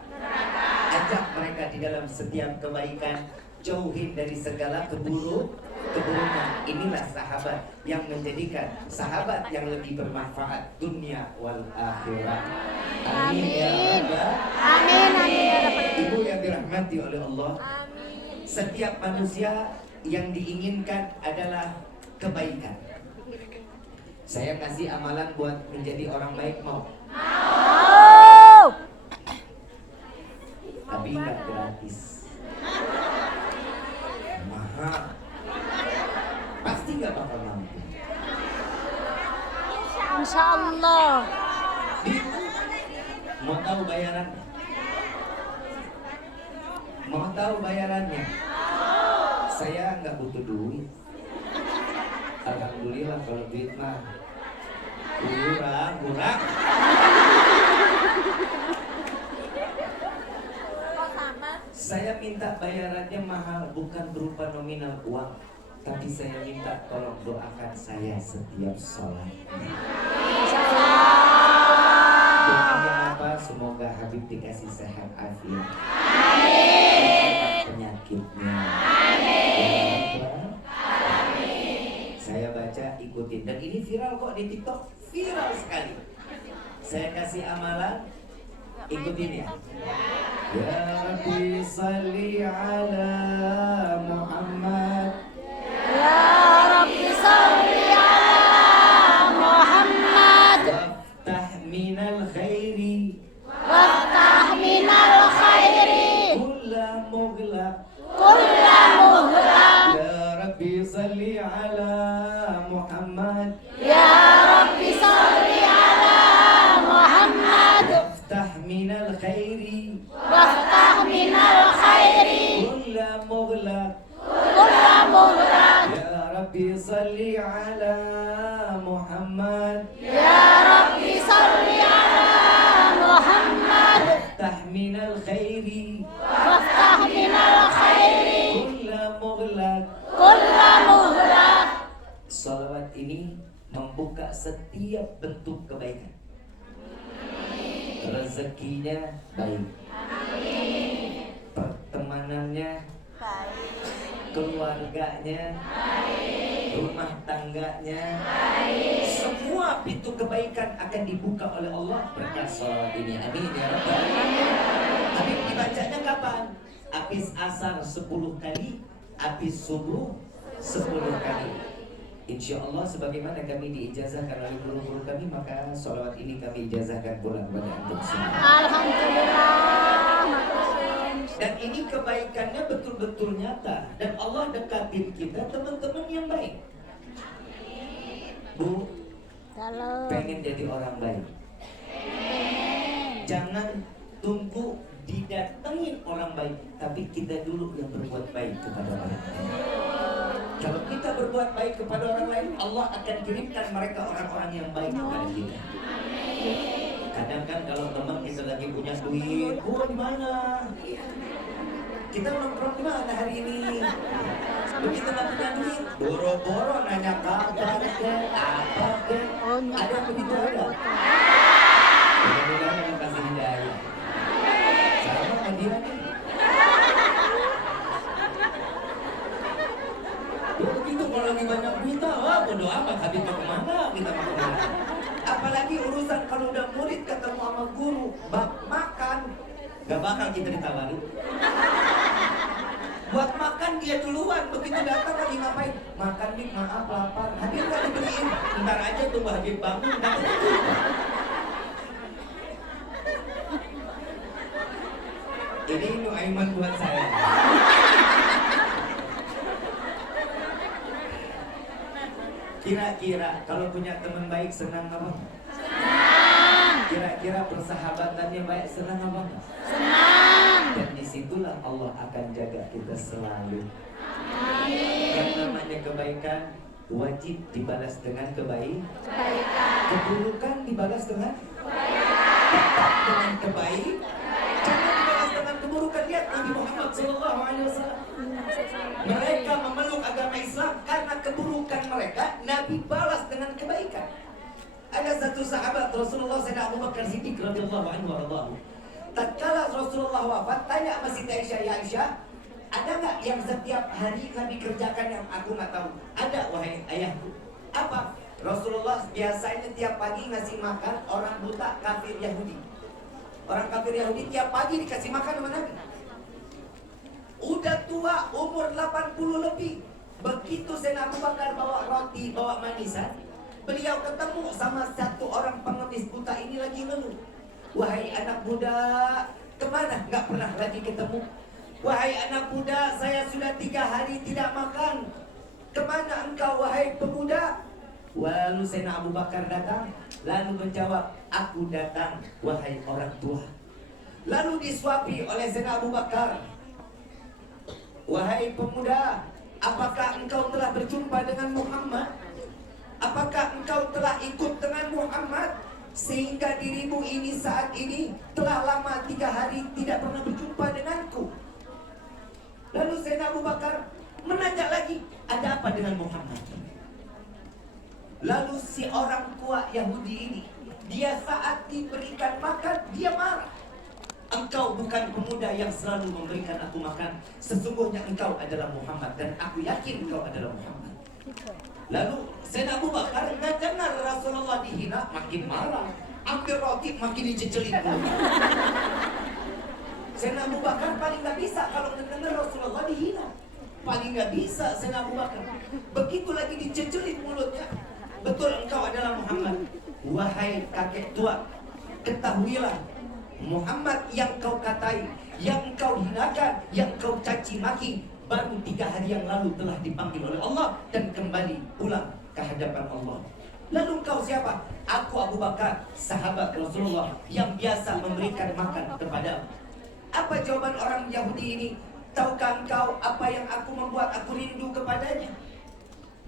Ajak mereka di dalam setiap kebaikan, jauhin dari segala keburukan. Inilah sahabat yang menjadikan sahabat yang lebih bermanfaat dunia wal akhirah. Amin ya rabbal alamin. Ibu yang dirahmati oleh Allah, setiap manusia yang diinginkan adalah kebaikan. Saya kasih amalan buat menjadi orang baik, mau? Tapi nggak gratis, mahal. Pasti nggak bakal mampu. Insya Allah. Mau tahu bayarannya? Mau tahu bayarannya? Saya nggak butuh duit. Alhamdulillah kalau duit mah kurang. Saya minta bayarannya mahal, bukan berupa nominal uang, tapi saya minta tolong doakan saya setiap sholat. Doanya apa? Semoga Habib dikasih sehat afiat. Amin. Penyakitnya. Amin. Saya baca, ikutin. Dan ini viral kok di TikTok, viral sekali. Saya kasih amalan, ikutin ya. Ya Rabbi salli ala Muhammad. Ya Rabbi salli ala Muhammad. Waftah minal khairi. Waftah minal khairi. Kulla mughlaq. Kulla mughlaq. Ya Rabbi salli ala Muhammad. Ya Rabbi salli ala Muhammad. Waftah minal khairi. Waftah minal khairi. Kulla mughlaq. Kulla mughlaq. Ya Rabbi salli ala Muhammad. Ya Rabbi salli ala Muhammad. Waftah minal khairi. Waftah minal khairi. Kulla mughlaq. Kulla mughlaq. Salawat ini membuka setiap bentuk kebaikan. Rezekinya baik. Pertemanannya baik. Keluarganya baik. Rumah tangganya baik. Semua pintu kebaikan akan dibuka oleh Allah berkat salawat ini. Amin ya rabbal alamin. Habis dibacanya kapan? Habis asar 10 kali, habis subuh 10 kali. Insya Allah sebagaimana kami diijazahkan oleh guru-guru kami, maka sholawat ini kami ijazahkan pula kepada antum semua. Alhamdulillah. Dan ini kebaikannya betul-betul nyata. Dan Allah dekatin kita teman-teman yang baik. Bu, pengen jadi orang baik. Jangan tunggu didatengin orang baik, tapi kita dulu yang berbuat baik kepada orang lain. Kalau kita berbuat baik kepada orang lain, Allah akan kirimkan mereka orang-orang yang baik kepada kita. Kadang kan kalau teman kita lagi punya duit, gua di mana? Kita nongkrong di mana hari ini? Begitu nggak punya duit, boro-boro nanya kabar ke apa ke? Ada yang begitu ada? Mudah-mudahan yang kasih hidayah. Sama sama dia nih. Ya begitu kalau lagi banyak duit, wah bodo amat habis mau kemana kita mau kemana. Apalagi urusan kalau udah murid ketemu sama guru, bab makan, gak bakal kita ditawari. Buat makan dia duluan, begitu datang lagi ngapain? Makan nih, maaf lapar. Hadir gak dibeliin? Ntar aja tunggu Habib bangun. Ini Nuaiman buat saya. Kira-kira kalau punya teman baik senang apa? Senang. Kira-kira persahabatannya baik senang apa? Senang. Dan disitulah Allah akan jaga kita selalu. Amin. Yang namanya kebaikan wajib dibalas dengan kebaikan. Keburukan dibalas dengan tetap dengan kebaikan. Jangan dibalas dengan keburukan. Lihat Nabi Muhammad SAW. Mereka memeluk agama Islam karena keburukan mereka, Nabi balas dengan kebaikan. Ada satu sahabat Rasulullah Sayyidina Abu Bakar Siddiq radhiyallahu anhu warḍahu. Tatkala Rasulullah wafat, tanya sama Siti Aisyah, ya Aisyah, ada nggak yang setiap hari Nabi kerjakan yang aku nggak tahu? Ada, wahai ayahku. Apa? Rasulullah biasanya tiap pagi ngasih makan orang buta kafir Yahudi. Orang kafir Yahudi tiap pagi dikasih makan sama Nabi. Udah tua, umur 80 lebih. Begitu Sayyidina Abu Bakar bawa roti, bawa manisan, beliau ketemu sama satu orang pengemis buta ini lagi ngeluh. Wahai anak muda, kemana? Nggak pernah lagi ketemu. Wahai anak muda, saya sudah 3 hari tidak makan. Kemana engkau wahai pemuda? Lalu Sayyidina Abu Bakar datang, lalu menjawab, aku datang wahai orang tua. Lalu disuapi oleh Sayyidina Abu Bakar, wahai pemuda, apakah engkau telah berjumpa dengan Muhammad? Apakah engkau telah ikut dengan Muhammad? Sehingga dirimu ini saat ini telah lama 3 hari tidak pernah berjumpa denganku. Lalu Sayyidina Abu Bakar menanya lagi, ada apa dengan Muhammad? Lalu si orang tua Yahudi ini, dia saat diberikan makan, dia marah. Engkau bukan pemuda yang selalu memberikan aku makan. Sesungguhnya engkau adalah Muhammad, dan aku yakin engkau adalah Muhammad. Lalu Sayyidina Abu Bakar dengar Rasulullah dihina, makin marah. Ambil roti, makin dijejelin. Sayyidina Abu Bakar paling gak bisa kalau dengar Rasulullah dihina. Paling gak bisa Sayyidina Abu Bakar. Begitu lagi dijejelin mulutnya. Betul engkau adalah Muhammad. Wahai kakek tua, ketahuilah, Muhammad yang kau katai, yang kau hinakan, yang kau caci maki, baru 3 hari yang lalu telah dipanggil oleh Allah dan kembali pulang ke hadapan Allah. Lalu engkau siapa? Aku Abu Bakar, sahabat Rasulullah yang biasa memberikan makan kepada. Apa jawaban orang Yahudi ini? Tahukah engkau apa yang aku membuat aku rindu kepadanya?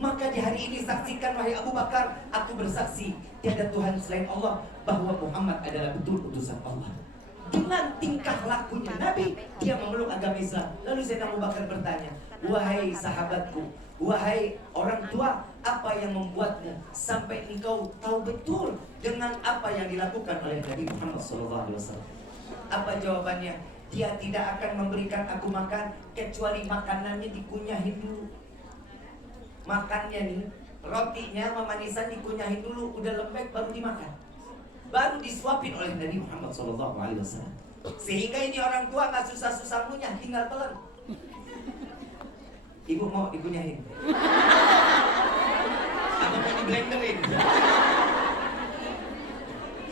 Maka di hari ini saksikan wahai Abu Bakar, aku bersaksi tiada Tuhan selain Allah, bahwa Muhammad adalah betul utusan Allah. Dengan tingkah lakunya Nabi, dia memeluk agama Islam. Lalu Sayyidina Abu Bakar bertanya, wahai sahabatku, wahai orang tua, apa yang membuatnya sampai engkau tahu betul dengan apa yang dilakukan oleh Nabi Muhammad SAW? Apa jawabannya? Dia tidak akan memberikan aku makan kecuali makanannya dikunyahin dulu. Makannya nih, rotinya sama manisan dikunyahin dulu, udah lembek baru dimakan, baru disuapin oleh Nabi Muhammad SAW. Sehingga ini orang tua nggak susah-susah ngunyah, tinggal telan. Ibu mau dikunyahin? Atau mau diblenderin?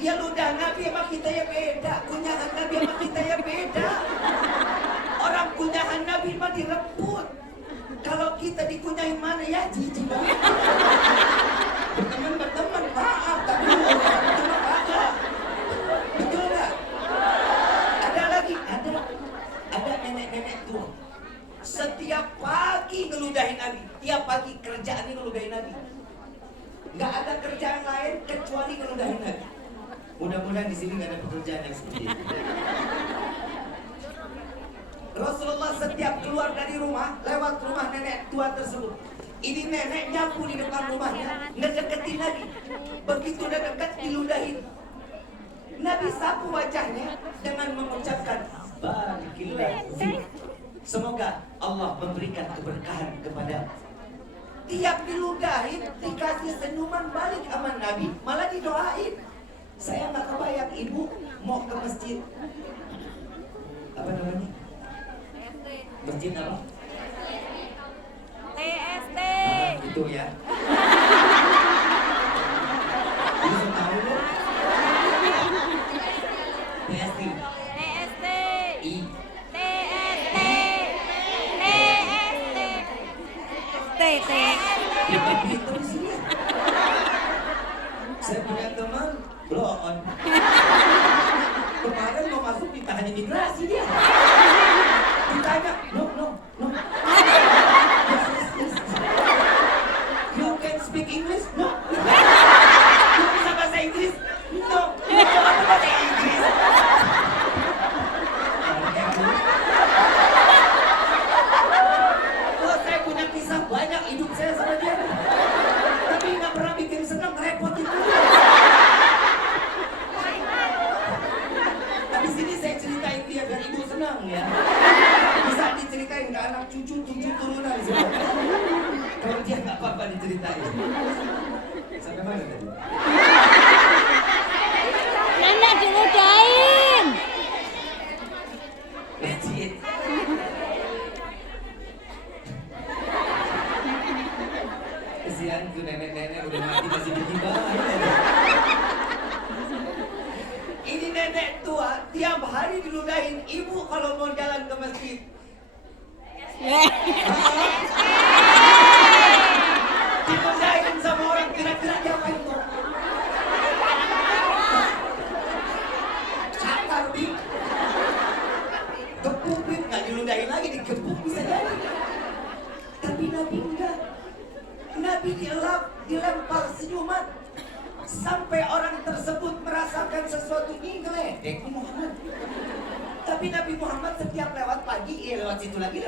Ya udah, Nabi sama kita ya beda. Kunyahan Nabi sama kita ya beda. Orang kunyahan Nabi mah direbut. Kalau kita dikunyahin mana ya, jijik banget. Berteman, maaf, tapi itu mah kagak. Betul nggak? Ada lagi, ada nenek-nenek tua. Setiap pagi ngeludahin Nabi. Tiap pagi Nabi. Nggak ada kerjaan lain kecuali ngeludahin Nabi. Mudah-mudahan di sini nggak ada pekerjaan yang seperti itu. Rasulullah setiap keluar dari rumah, lewat rumah nenek tua tersebut. Ini nenek nyapu di depan rumahnya, ngedeketin Nabi. Begitu udah dekat, diludahin. Nabi sapu wajahnya dengan mengucapkan Barakillah fiik. Semoga Allah memberikan keberkahan kepada. Tiap diludahin, dikasih senyuman balik sama Nabi, malah didoain. Saya nggak kebayang ibu mau ke masjid. Apa namanya? Masjid apa? TST. Itu ya. Ini saya tahu loh. TST. TST. I. TST. TST. Kita pintu di sini. Saya punya teman blow on. Kemarin mau masuk ditahan imigrasi dia. Ditanya, no. Yes. You can speak English? No. You bisa bahasa Inggris? No. Apa bahasa Inggris? Oh, saya punya kisah banyak hidup saya sama dia. Tapi nggak pernah bikin senang, repotin juga. Habis ini saya ceritain dia biar ibu senang ya. Bisa diceritain ke anak cucu turunan di sini. Kalau dia nggak apa-apa diceritain. Sampai mana tadi? Nenek diludahin. Masjid. Kesian tuh nenek-nenek udah mati masih digibah. Ini nenek tua tiap hari diludahin. Ibu kalau mau jalan ke masjid diludahin sama orang, kira-kira dia apa itu? Cakar bing. Gepuk bing, nggak diludahin lagi, digepuk bisa jadi. Tapi Nabi enggak. Nabi dilempar senyuman sampai orang tersebut merasakan sesuatu ini ngeledek Muhammad. Tapi Nabi Muhammad setiap lewat pagi, lewat situ lagi.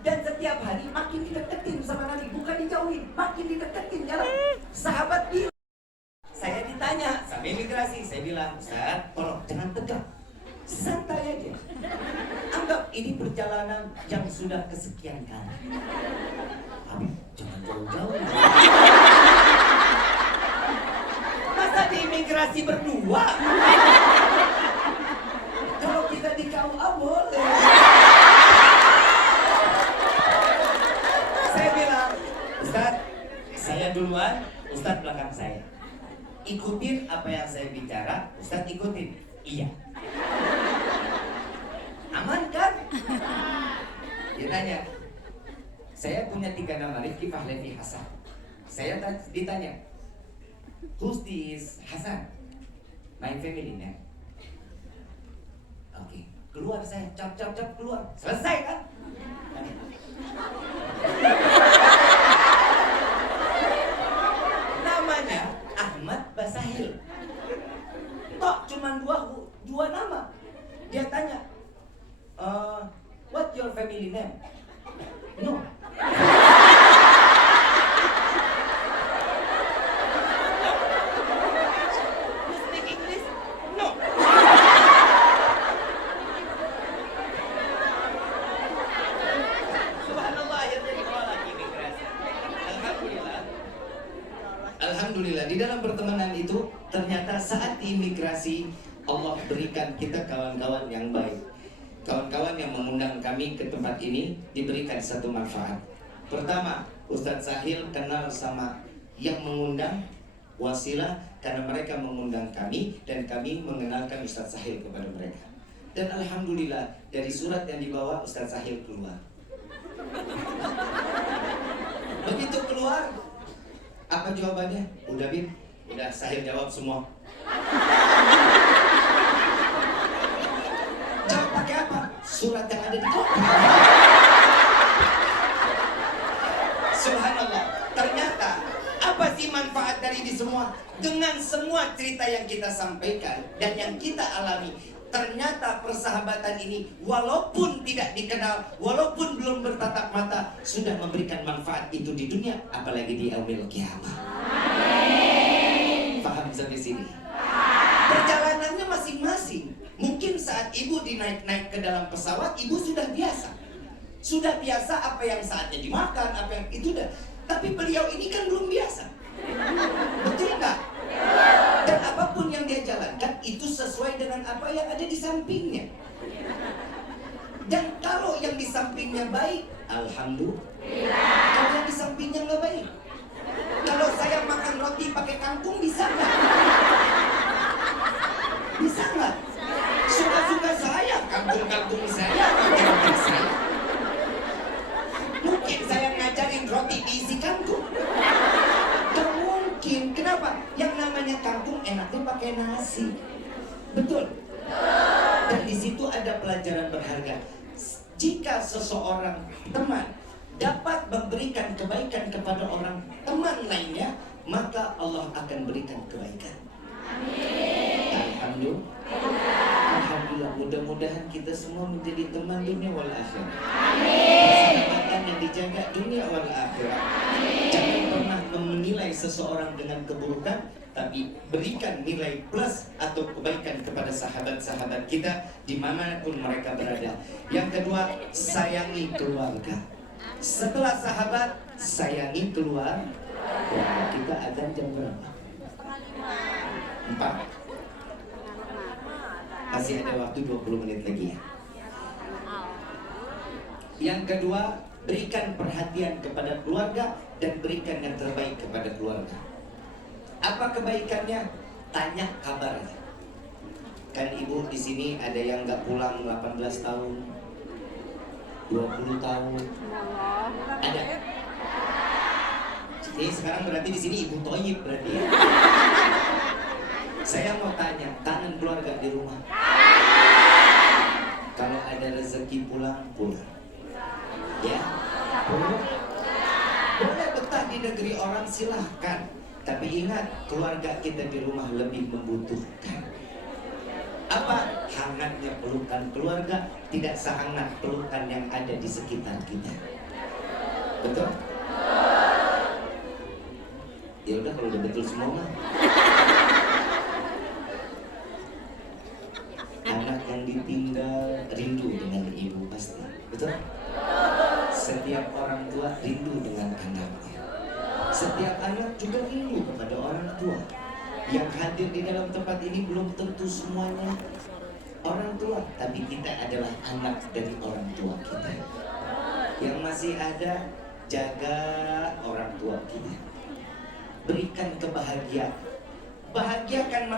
Dan setiap hari makin dideketin sama Nabi, bukan dijauhin, makin dideketin jalan. Sahabat bilang, saya ditanya sama imigrasi, saya bilang, Ustaz, tolong jangan tegang, santai aja. Anggap ini perjalanan yang sudah kesekian kali. Habib, jangan jauh-jauh. Masa di imigrasi berdua? Kalau kita di KUA boleh. Saya bilang, Ustaz, saya duluan, Ustaz belakang saya. Ikutin apa yang saya bicara, Ustaz ikutin. Iya. Aman kan? Dia tanya, saya punya 3 nama, Rifki, Fahlevi, Hasan. Saya ditanya, who's this Hasan? My family name. Oke, keluar saya, cap keluar. Selesai kan? Namanya Ahmad Basahil. Tok cuman dua nama. Dia tanya, what your family name? No. You speak English? No. Subhanallah, ya jadi orang imigrasi. Alhamdulillah, di dalam pertemanan itu ternyata saat di imigrasi Allah berikan kita kawan-kawan yang baik. Kawan-kawan yang mengundang kami ke tempat ini diberikan satu manfaat. Pertama, Ustadz Sahil kenal sama yang mengundang, wasilah karena mereka mengundang kami dan kami mengenalkan Ustadz Sahil kepada mereka. Dan alhamdulillah dari surat yang dibawa Ustadz Sahil keluar. Begitu keluar, apa jawabannya? Udah Bin, udah Sahil jawab semua. Jawab pakai apa? Surat yang ada di kopi. Subhanallah. Ternyata apa sih manfaat dari ini semua? Dengan semua cerita yang kita sampaikan dan yang kita alami, ternyata persahabatan ini walaupun tidak dikenal, walaupun belum bertatap mata, sudah memberikan manfaat itu di dunia, apalagi di yaumil kiamah. Paham sampai sini? Perjalanannya masing-masing. Mungkin saat ibu dinaik-naik ke dalam pesawat, ibu sudah biasa. Sudah biasa apa yang saatnya dimakan, apa yang itu dah. Tapi beliau ini kan belum biasa. Betul nggak? Dan apapun yang dia jalankan itu sesuai dengan apa yang ada di sampingnya. Dan kalau yang di sampingnya baik, alhamdulillah. Kalau yang di sampingnya nggak baik, kalau saya makan roti pakai kangkung bisa nggak? Bisa nggak? Suka-suka saya, kangkung-kangkung saya, kangkung saya. Mungkin saya ngajarin roti diisi kangkung? Gak mungkin. Kenapa? Yang namanya kangkung enaknya pakai nasi. Betul? Dan di situ ada pelajaran berharga. Jika seseorang teman dapat memberikan kebaikan kepada orang teman lainnya, maka Allah akan berikan kebaikan. Alhamdulillah. Alhamdulillah. Mudah-mudahan kita semua menjadi teman dunia wal akhirat. Persahabatan yang dijaga dunia wal akhirat. Jangan pernah menilai seseorang dengan keburukan, tapi berikan nilai plus atau kebaikan kepada sahabat-sahabat kita dimanapun mereka berada. Yang kedua, sayangi keluarga. Setelah sahabat, sayangi keluarga. Wah, kita azan jam berapa? 4. Masih ada waktu 20 menit lagi ya. Yang kedua, berikan perhatian kepada keluarga dan berikan yang terbaik kepada keluarga. Apa kebaikannya? Tanya kabarnya. Kan ibu di sini ada yang nggak pulang 18 tahun, 20 tahun. Ada. Jadi sekarang berarti di sini ibu toyib berarti ya. Saya mau tanya, kangen keluarga di rumah? Kalau ada rezeki pulang. Ya, pulang. Boleh betah di negeri orang silahkan. Tapi ingat, keluarga kita di rumah lebih membutuhkan. Apa? Hangatnya pelukan keluarga tidak sehangat pelukan yang ada di sekitar kita. Betul? Ya udah kalau udah betul semua mah. Anak yang ditinggal rindu dengan ibu pasti. Betul? Setiap orang tua rindu dengan anaknya. Setiap anak juga rindu kepada orang tua. Yang hadir di dalam tempat ini belum tentu semuanya orang tua, tapi kita adalah anak dari orang tua kita. Yang masih ada, jaga orang tua kita. Berikan kebahagiaan. Bahagiakan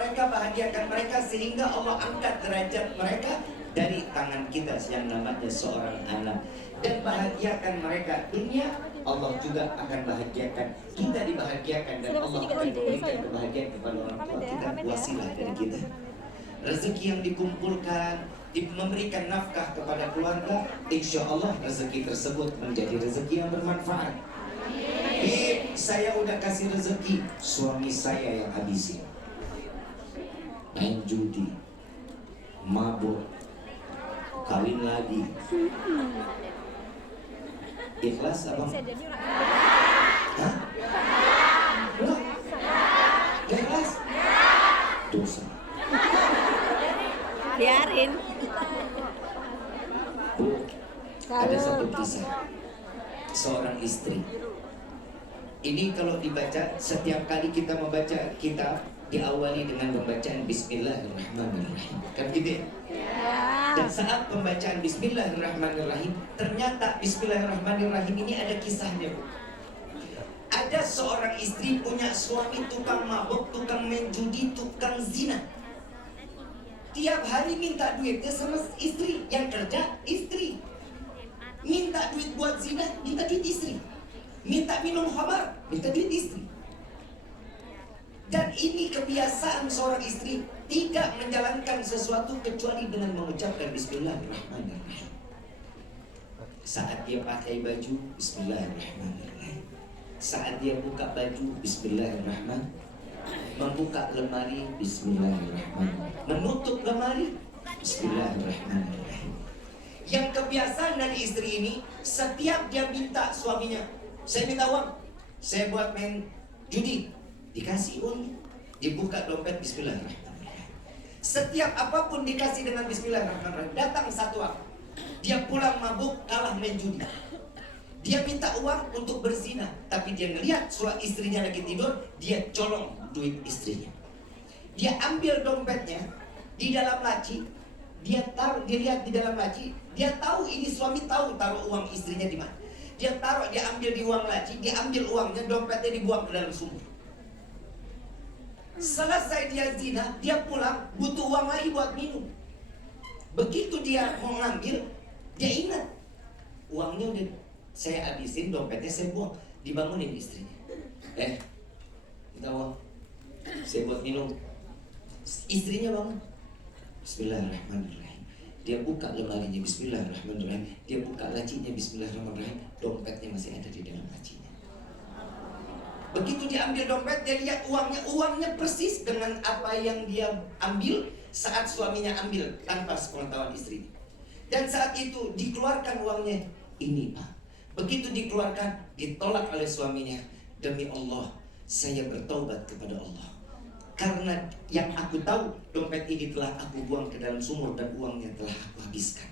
mereka sehingga Allah angkat derajat mereka dari tangan kita yang namanya seorang anak. Dan bahagiakan mereka dunia, Allah juga akan bahagiakan kita, dibahagiakan, dan Allah akan memberikan kebahagiaan kepada orang tua kita, wasilah dari kita. Rezeki yang dikumpulkan, memberikan nafkah kepada keluarga, insya Allah rezeki tersebut menjadi rezeki yang bermanfaat. Saya udah kasih rezeki, suami saya yang habisin. Main judi, mabuk, kawin lagi. Ikhlas abang? Hah? Enggak? Ikhlas? Dosa. Biarin. Bu, ada satu kisah seorang istri. Ini kalau dibaca, setiap kali kita membaca kitab diawali dengan pembacaan Bismillahirrahmanirrahim. Kan gitu ya? Dan saat pembacaan Bismillahirrahmanirrahim, ternyata Bismillahirrahmanirrahim ini ada kisahnya, Bu. Ada seorang istri punya suami tukang mabuk, tukang main judi, tukang zina. Tiap hari minta duitnya sama istri, yang kerja istri. Minta duit buat zina, minta duit istri. Minta minum khamar, minta duit istri. Dan ini kebiasaan seorang istri, tidak menjalankan sesuatu kecuali dengan mengucapkan Bismillahirrahmanirrahim. Saat dia pakai baju, Bismillahirrahmanirrahim. Saat dia buka baju, bismillahirrahmanirrahim. Membuka lemari, bismillahirrahmanirrahim. Menutup lemari, bismillahirrahmanirrahim. Yang kebiasaan dari istri ini, setiap dia minta suaminya, saya minta uang, saya buat main judi, dikasih uang, dibuka dompet, bismillahirrahmanirrahim. Setiap apapun dikasih dengan bismillahirrahmanirrahim. Datang satu waktu, dia pulang mabuk, kalah main judi. Dia minta uang untuk berzina, tapi dia ngelihat istrinya lagi tidur, dia colong duit istrinya. Dia ambil dompetnya di dalam laci, dia lihat di dalam laci, dia tahu ini suami tahu taruh uang istrinya di mana. Dia ambil di uang laci, dia ambil uangnya, dompetnya dibuang ke dalam sumur. Selesai dia zina, dia pulang butuh uang lagi buat minum. Begitu dia mau ngambil, dia ingat uangnya udah saya habisin, dompetnya saya buang. Dibangunin istrinya, minta uang, saya buat minum. Istrinya bangun, bismillahirrahmanirrahim. Dia buka lemarinya, bismillahirrahmanirrahim. Dia buka lacinya, bismillahirrahmanirrahim. Dompetnya masih ada di dalam lacinya. Begitu dia ambil dompet, dia lihat uangnya persis dengan apa yang dia ambil saat suaminya ambil tanpa sepengetahuan istrinya. Dan saat itu dikeluarkan uangnya, ini Pak. Begitu dikeluarkan, ditolak oleh suaminya. Demi Allah, saya bertaubat kepada Allah. Karena yang aku tahu, dompet ini telah aku buang ke dalam sumur dan uangnya telah aku habiskan.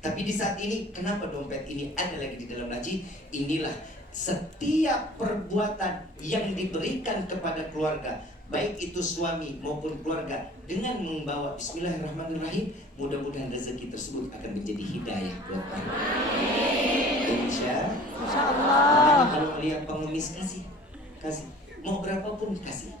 Tapi di saat ini, kenapa dompet ini ada lagi di dalam laci? Inilah setiap perbuatan yang diberikan kepada keluarga, baik itu suami maupun keluarga, dengan membawa bismillahirrahmanirrahim, mudah-mudahan rezeki tersebut akan menjadi hidayah buat kita. Insyaallah. Kalau melihat pengemis, kasih. Mau berapapun kasih.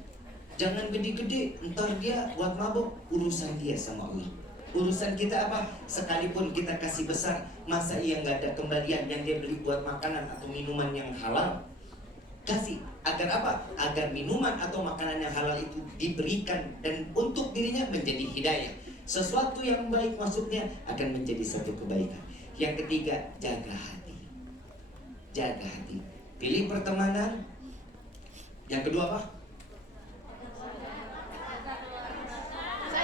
Jangan gede-gede, ntar dia buat mabuk. Urusan dia sama Allah. Urusan kita apa? Sekalipun kita kasih besar, masa ia nggak ada kembalian yang dia beli buat makanan atau minuman yang halal? Kasih. Agar apa? Agar minuman atau makanan yang halal itu diberikan dan untuk dirinya menjadi hidayah. Sesuatu yang baik maksudnya akan menjadi satu kebaikan. Yang ketiga, jaga hati. Jaga hati. Pilih pertemanan. Yang kedua apa?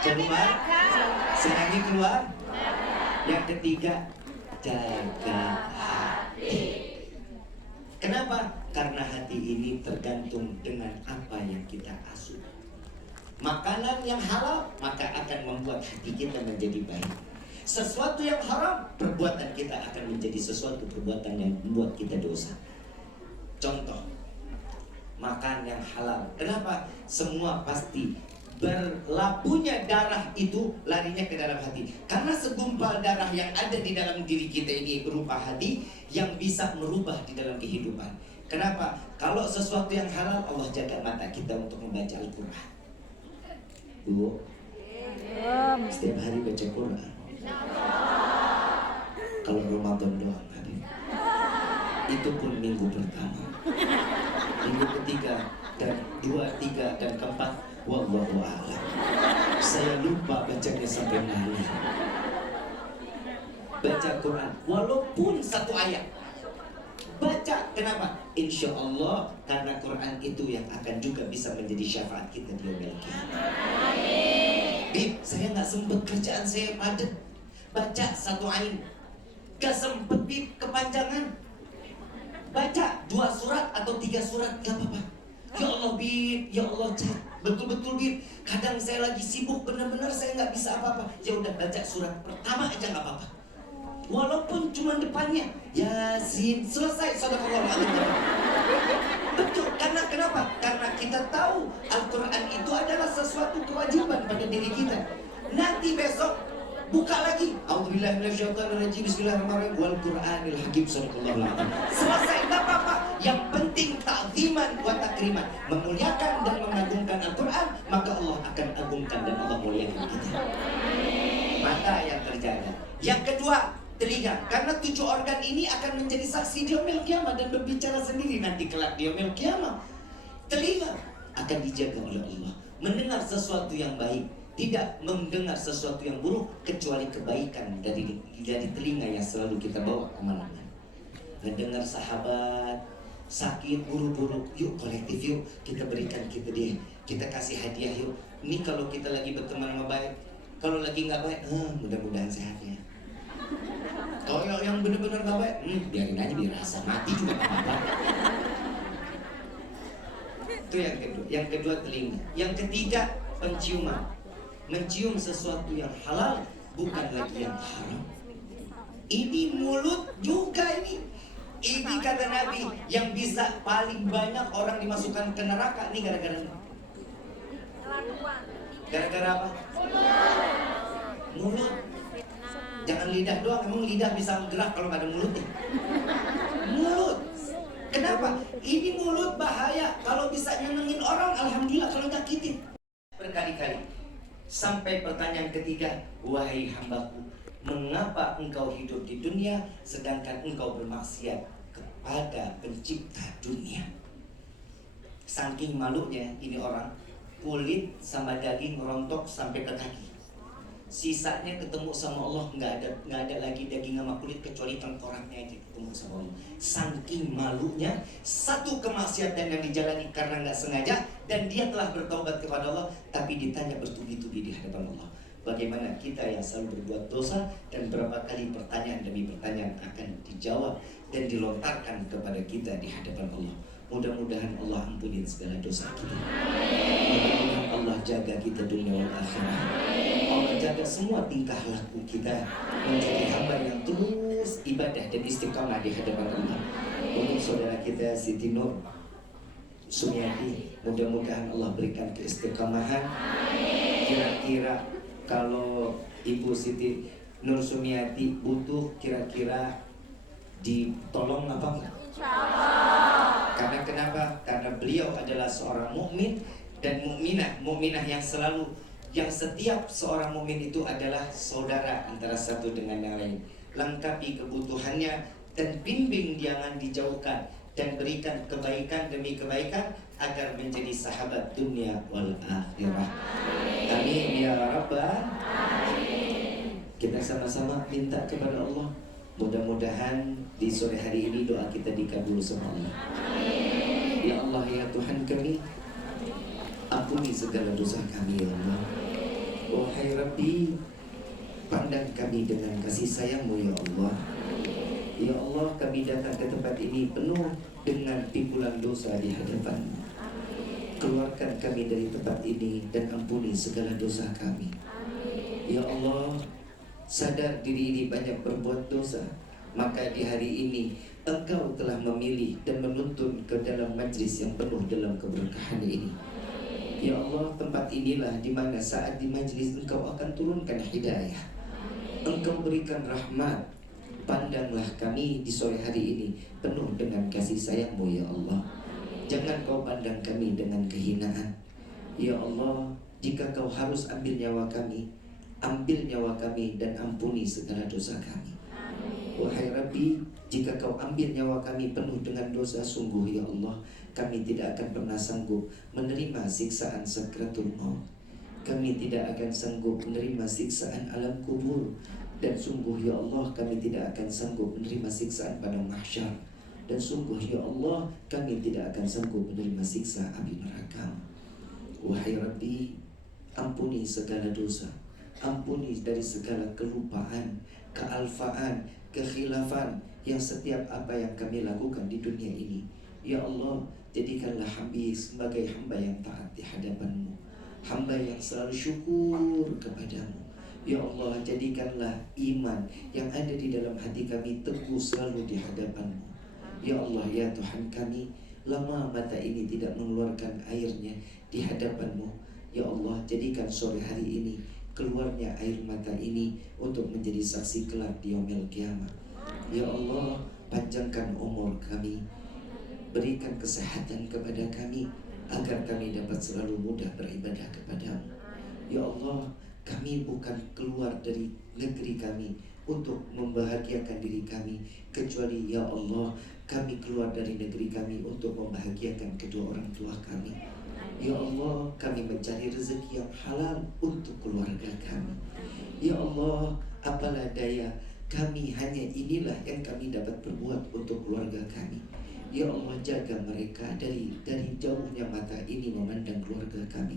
Keluar. Senangi keluar. Yang ketiga, jaga hati. Kenapa? Karena hati ini tergantung dengan apa yang kita asuh. Makanan yang halal maka akan membuat hati kita menjadi baik. Sesuatu yang haram, perbuatan kita akan menjadi sesuatu perbuatan yang membuat kita dosa. Contoh, makan yang halal. Kenapa? Semua pasti berlabuhnya darah itu larinya ke dalam hati. Karena segumpal darah yang ada di dalam diri kita ini berupa hati yang bisa merubah di dalam kehidupan. Kenapa? Kalau sesuatu yang halal, Allah jaga mata kita untuk membaca Al-Quran. Bu, setiap hari baca Quran. Kalau Ramadan doang hadir. Itu pun minggu pertama. Minggu ketiga dan 2, 3 dan keempat, wallahu a'lam. Saya lupa bacanya sampai mana. Baca Quran walaupun satu ayat. Baca, kenapa? Insya Allah karena Quran itu yang akan juga bisa menjadi syafaat kita di yaumil qiyamah. Bib, saya nggak sempet kerjaan saya padat. Baca satu ayat. Gak sempet Bib, kepanjangan. Baca 2 surat atau 3 surat, gak apa-apa. Ya Allah Bib, ya Allah Cak, betul-betul Bib. Kadang saya lagi sibuk, benar-benar saya nggak bisa apa-apa. Ya udah baca surat pertama aja nggak apa-apa. Walaupun cuma depannya Yasin, selesai. Sadaqallahu alazim. Betul, karena kenapa? Karena kita tahu Al-Quran itu adalah sesuatu kewajiban pada diri kita. Nanti besok buka lagi. A'udzubillahi minasyaitonirrajim. Bismillahirrahmanirrahim. Wal Qur'anil Hakim. Sadaqallahu alazim. Selesai, enggak apa-apa. Yang penting ta'ziman wa takriman, memuliakan dan mengagungkan Al-Quran, maka Allah akan agungkan dan Allah muliakan kita. Mata yang terjaga. Yang kedua, telinga. Karena 7 organ ini akan menjadi saksi di yaumil qiyamah dan berbicara sendiri nanti kelak di yaumil qiyamah. Telinga akan dijaga oleh Allah. Mendengar sesuatu yang baik, tidak mendengar sesuatu yang buruk kecuali kebaikan dari telinga yang selalu kita bawa kemana-mana. Mendengar sahabat, sakit, buru-buru, yuk kolektif yuk, kita berikan kita kasih hadiah yuk. Ini kalau kita lagi berteman sama baik, kalau lagi nggak baik, mudah-mudahan sehat ya. Kalau yang benar-benar nggak baik, biarin aja, biar rasa mati juga nggak apa-apa. Itu yang kedua. Yang kedua telinga. Yang ketiga penciuman. Mencium sesuatu yang halal, bukan lagi yang haram. Ini mulut juga ini. Ini kata Nabi, yang bisa paling banyak orang dimasukkan ke neraka nih gara-gara ini. Gara-gara apa? Mulut. Jangan lidah doang, emang lidah bisa gerak kalau nggak ada mulutnya. Mulut. Kenapa? Ini mulut bahaya. Kalau bisa nyenengin orang, alhamdulillah. Kalau nyakitin, berkali-kali. Sampai pertanyaan ketiga, wahai hambaku, mengapa engkau hidup di dunia sedangkan engkau bermaksiat kepada pencipta dunia? Saking malunya ini orang, kulit sama daging rontok sampai ke kaki. Sisanya ketemu sama Allah, nggak ada lagi daging sama kulit kecuali tengkoraknya aja ketemu sama Allah. Saking malunya, satu kemaksiatan yang dijalani karena nggak sengaja dan dia telah bertobat kepada Allah, tapi ditanya bertubi-tubi di hadapan Allah. Bagaimana kita yang selalu berbuat dosa dan berapa kali pertanyaan demi pertanyaan akan dijawab dan dilontarkan kepada kita di hadapan Allah. Mudah-mudahan Allah ampuni segala dosa kita. Mudah-mudahan Allah jaga kita dunia dan akhirat. Allah jaga semua tingkah laku kita menjadi hamba yang terus ibadah dan istiqamah di hadapan Allah. Untuk saudara kita Siti Nur Sumiati, mudah-mudahan Allah berikan keistiqamahan. Kira-kira kalau Ibu Siti Nur Sumiati butuh kira-kira ditolong apa enggak? Karena kenapa? Karena beliau adalah seorang mukmin dan mukminah yang setiap seorang mukmin itu adalah saudara antara satu dengan yang lain. Lengkapi kebutuhannya dan bimbing jangan dijauhkan dan berikan kebaikan demi kebaikan agar menjadi sahabat dunia wal akhirah. Amin ya rabbal alamin. Kita sama-sama minta kepada Allah, mudah-mudahan di sore hari ini doa kita dikabul sama Allah. Ya Allah, ya Tuhan kami, ampuni segala dosa kami ya Allah. Wahai Rabbi, pandang kami dengan kasih sayang-Mu ya Allah. Ya Allah, kami datang ke tempat ini penuh dengan pikulan dosa di hadapan-Mu. Keluarkan kami dari tempat ini dan ampuni segala dosa kami. Ya Allah, sadar diri ini banyak berbuat dosa, maka di hari ini Engkau telah memilih dan menuntun ke dalam majlis yang penuh dalam keberkahan ini. Ya Allah, tempat inilah di mana saat di majlis Engkau akan turunkan hidayah. Engkau berikan rahmat. Pandanglah kami di sore hari ini penuh dengan kasih sayang-Mu ya Allah. Jangan Kau pandang kami dengan kehinaan. Ya Allah, jika Kau harus ambil nyawa kami dan ampuni segala dosa kami. Wahai Rabbi, jika Kau ambil nyawa kami penuh dengan dosa, sungguh ya Allah, kami tidak akan pernah sanggup menerima siksaan sakratul maut. Kami tidak akan sanggup menerima siksaan alam kubur. Dan sungguh ya Allah, kami tidak akan sanggup menerima siksaan pada mahsyar. Dan sungguh ya Allah, kami tidak akan sanggup menerima siksa api neraka. Wahai Rabbi, ampuni segala dosa, ampuni dari segala kelupaan, kealfaan, kekhilafan yang setiap apa yang kami lakukan di dunia ini. Ya Allah, jadikanlah kami sebagai hamba yang taat di hadapan-Mu, hamba yang selalu syukur kepada-Mu. Ya Allah, jadikanlah iman yang ada di dalam hati kami teguh selalu di hadapan-Mu. Ya Allah, ya Tuhan kami, lama mata ini tidak mengeluarkan airnya di hadapan-Mu. Ya Allah, jadikan sore hari ini keluarnya air mata ini untuk menjadi saksi kelak di yaumil kiamat. Ya Allah, panjangkan umur kami, berikan kesehatan kepada kami agar kami dapat selalu mudah beribadah kepada-Mu. Ya Allah, kami bukan keluar dari negeri kami untuk membahagiakan diri kami, kecuali ya Allah, kami keluar dari negeri kami untuk membahagiakan kedua orang tua kami. Ya Allah, kami mencari rezeki yang halal untuk keluarga kami. Ya Allah, apalah daya, kami hanya inilah yang kami dapat berbuat untuk keluarga kami. Ya Allah, jaga mereka dari jauhnya mata ini memandang keluarga kami.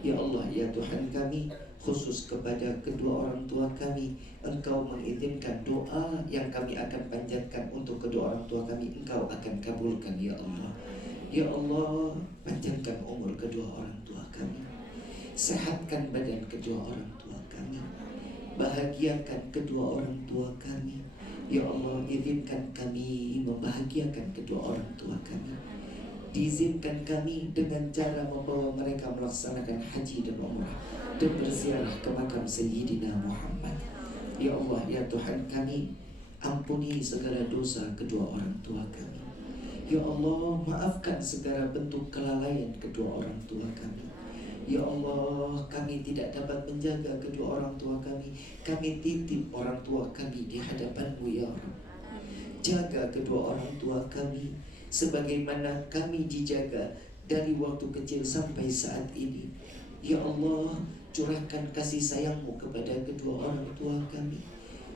Ya Allah, ya Tuhan kami, khusus kepada kedua orang tua kami, Engkau mengizinkan doa yang kami akan panjatkan untuk kedua orang tua kami, Engkau akan kabulkan ya Allah. Ya Allah, panjangkan umur kedua orang tua kami, sehatkan badan kedua orang tua kami, bahagiakan kedua orang tua kami. Ya Allah, izinkan kami membahagiakan kedua orang tua kami. Diizinkan kami dengan cara membawa mereka melaksanakan haji dan umrah dan berziarah ke makam Sayyidina Muhammad. Ya Allah, ya Tuhan kami, ampuni segala dosa kedua orang tua kami. Ya Allah, maafkan segala bentuk kelalaian kedua orang tua kami. Ya Allah, kami tidak dapat menjaga kedua orang tua kami. Kami titip orang tua kami di hadapan-Mu ya Rabb. Jaga kedua orang tua kami sebagaimana kami dijaga dari waktu kecil sampai saat ini. Ya Allah, curahkan kasih sayang-Mu kepada kedua orang tua kami.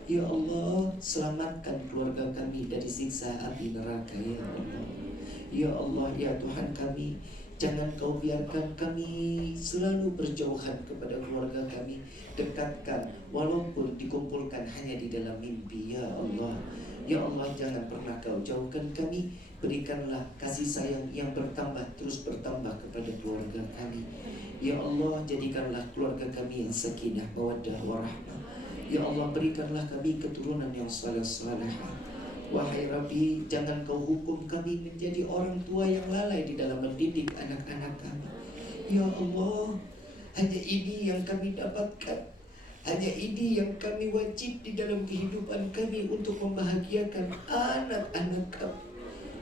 Ya Allah, selamatkan keluarga kami dari siksa api neraka ya Allah. Ya Allah, ya Tuhan kami, jangan Kau biarkan kami selalu berjauhan kepada keluarga kami. Dekatkan walaupun dikumpulkan hanya di dalam mimpi ya Allah. Ya Allah, jangan pernah Kau jauhkan kami. Berikanlah kasih sayang yang bertambah, terus bertambah kepada keluarga kami. Ya Allah, jadikanlah keluarga kami yang sakinah, mawaddah, warahmah. Ya Allah, berikanlah kami keturunan yang saleh-salehah. Wahai Rabbi, jangan Kau hukum kami menjadi orang tua yang lalai di dalam mendidik anak-anak kami. Ya Allah, hanya ini yang kami dapatkan. Hanya ini yang kami wajib di dalam kehidupan kami untuk membahagiakan anak-anak kami.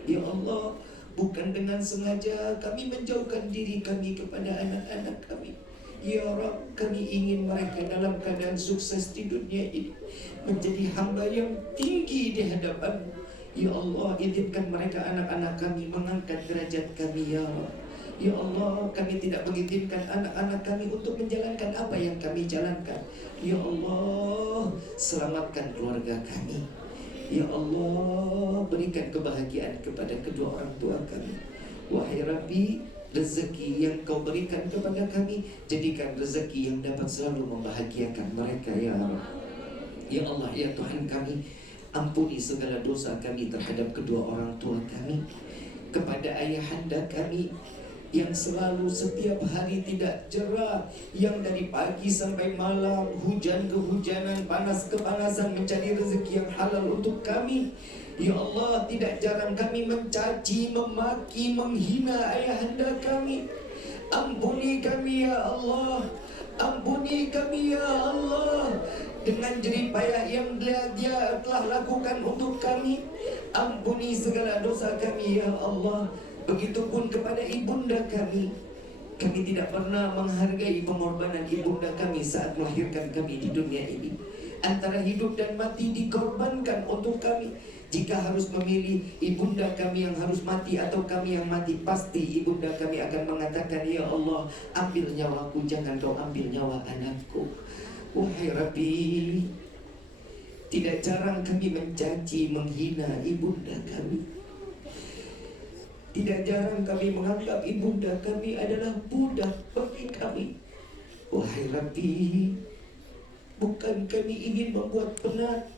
Ya Allah, bukan dengan sengaja kami menjauhkan diri kami kepada anak-anak kami. Ya Rabb, kami ingin mereka dalam keadaan sukses di dunia ini, menjadi hamba yang tinggi di hadapan-Mu. Ya Allah, izinkan mereka anak-anak kami mengangkat derajat kami ya Rabb. Ya Allah, kami tidak mengizinkan anak-anak kami untuk menjalankan apa yang kami jalankan. Ya Allah, selamatkan keluarga kami. Ya Allah, berikan kebahagiaan kepada kedua orang tua kami. Wahai Rabbi, rezeki yang Kau berikan kepada kami, jadikan rezeki yang dapat selalu membahagiakan mereka ya Allah. Ya Allah, ya Tuhan kami, ampuni segala dosa kami terhadap kedua orang tua kami, kepada ayahanda kami yang selalu setiap hari tidak jera, yang dari pagi sampai malam, hujan kehujanan, panas kepanasan mencari rezeki yang halal untuk kami. Ya Allah, tidak jarang kami mencaci, memaki, menghina ayahanda kami. Ampuni kami ya Allah, ampuni kami ya Allah, dengan jerih payah yang Dia telah lakukan untuk kami. Ampuni segala dosa kami ya Allah. Begitupun kepada ibunda kami. Kami tidak pernah menghargai pengorbanan ibunda kami saat melahirkan kami di dunia ini. Antara hidup dan mati dikorbankan untuk kami. Jika harus memilih ibunda kami yang harus mati atau kami yang mati, pasti ibunda kami akan mengatakan, ya Allah, ambil nyawaku, jangan Kau ambil nyawa anakku. Wahai Rabbi, tidak jarang kami mencaci, menghina ibunda kami. Tidak jarang kami menganggap ibunda kami adalah budak bagi kami. Wahai Rabbi, bukan kami ingin membuat penat,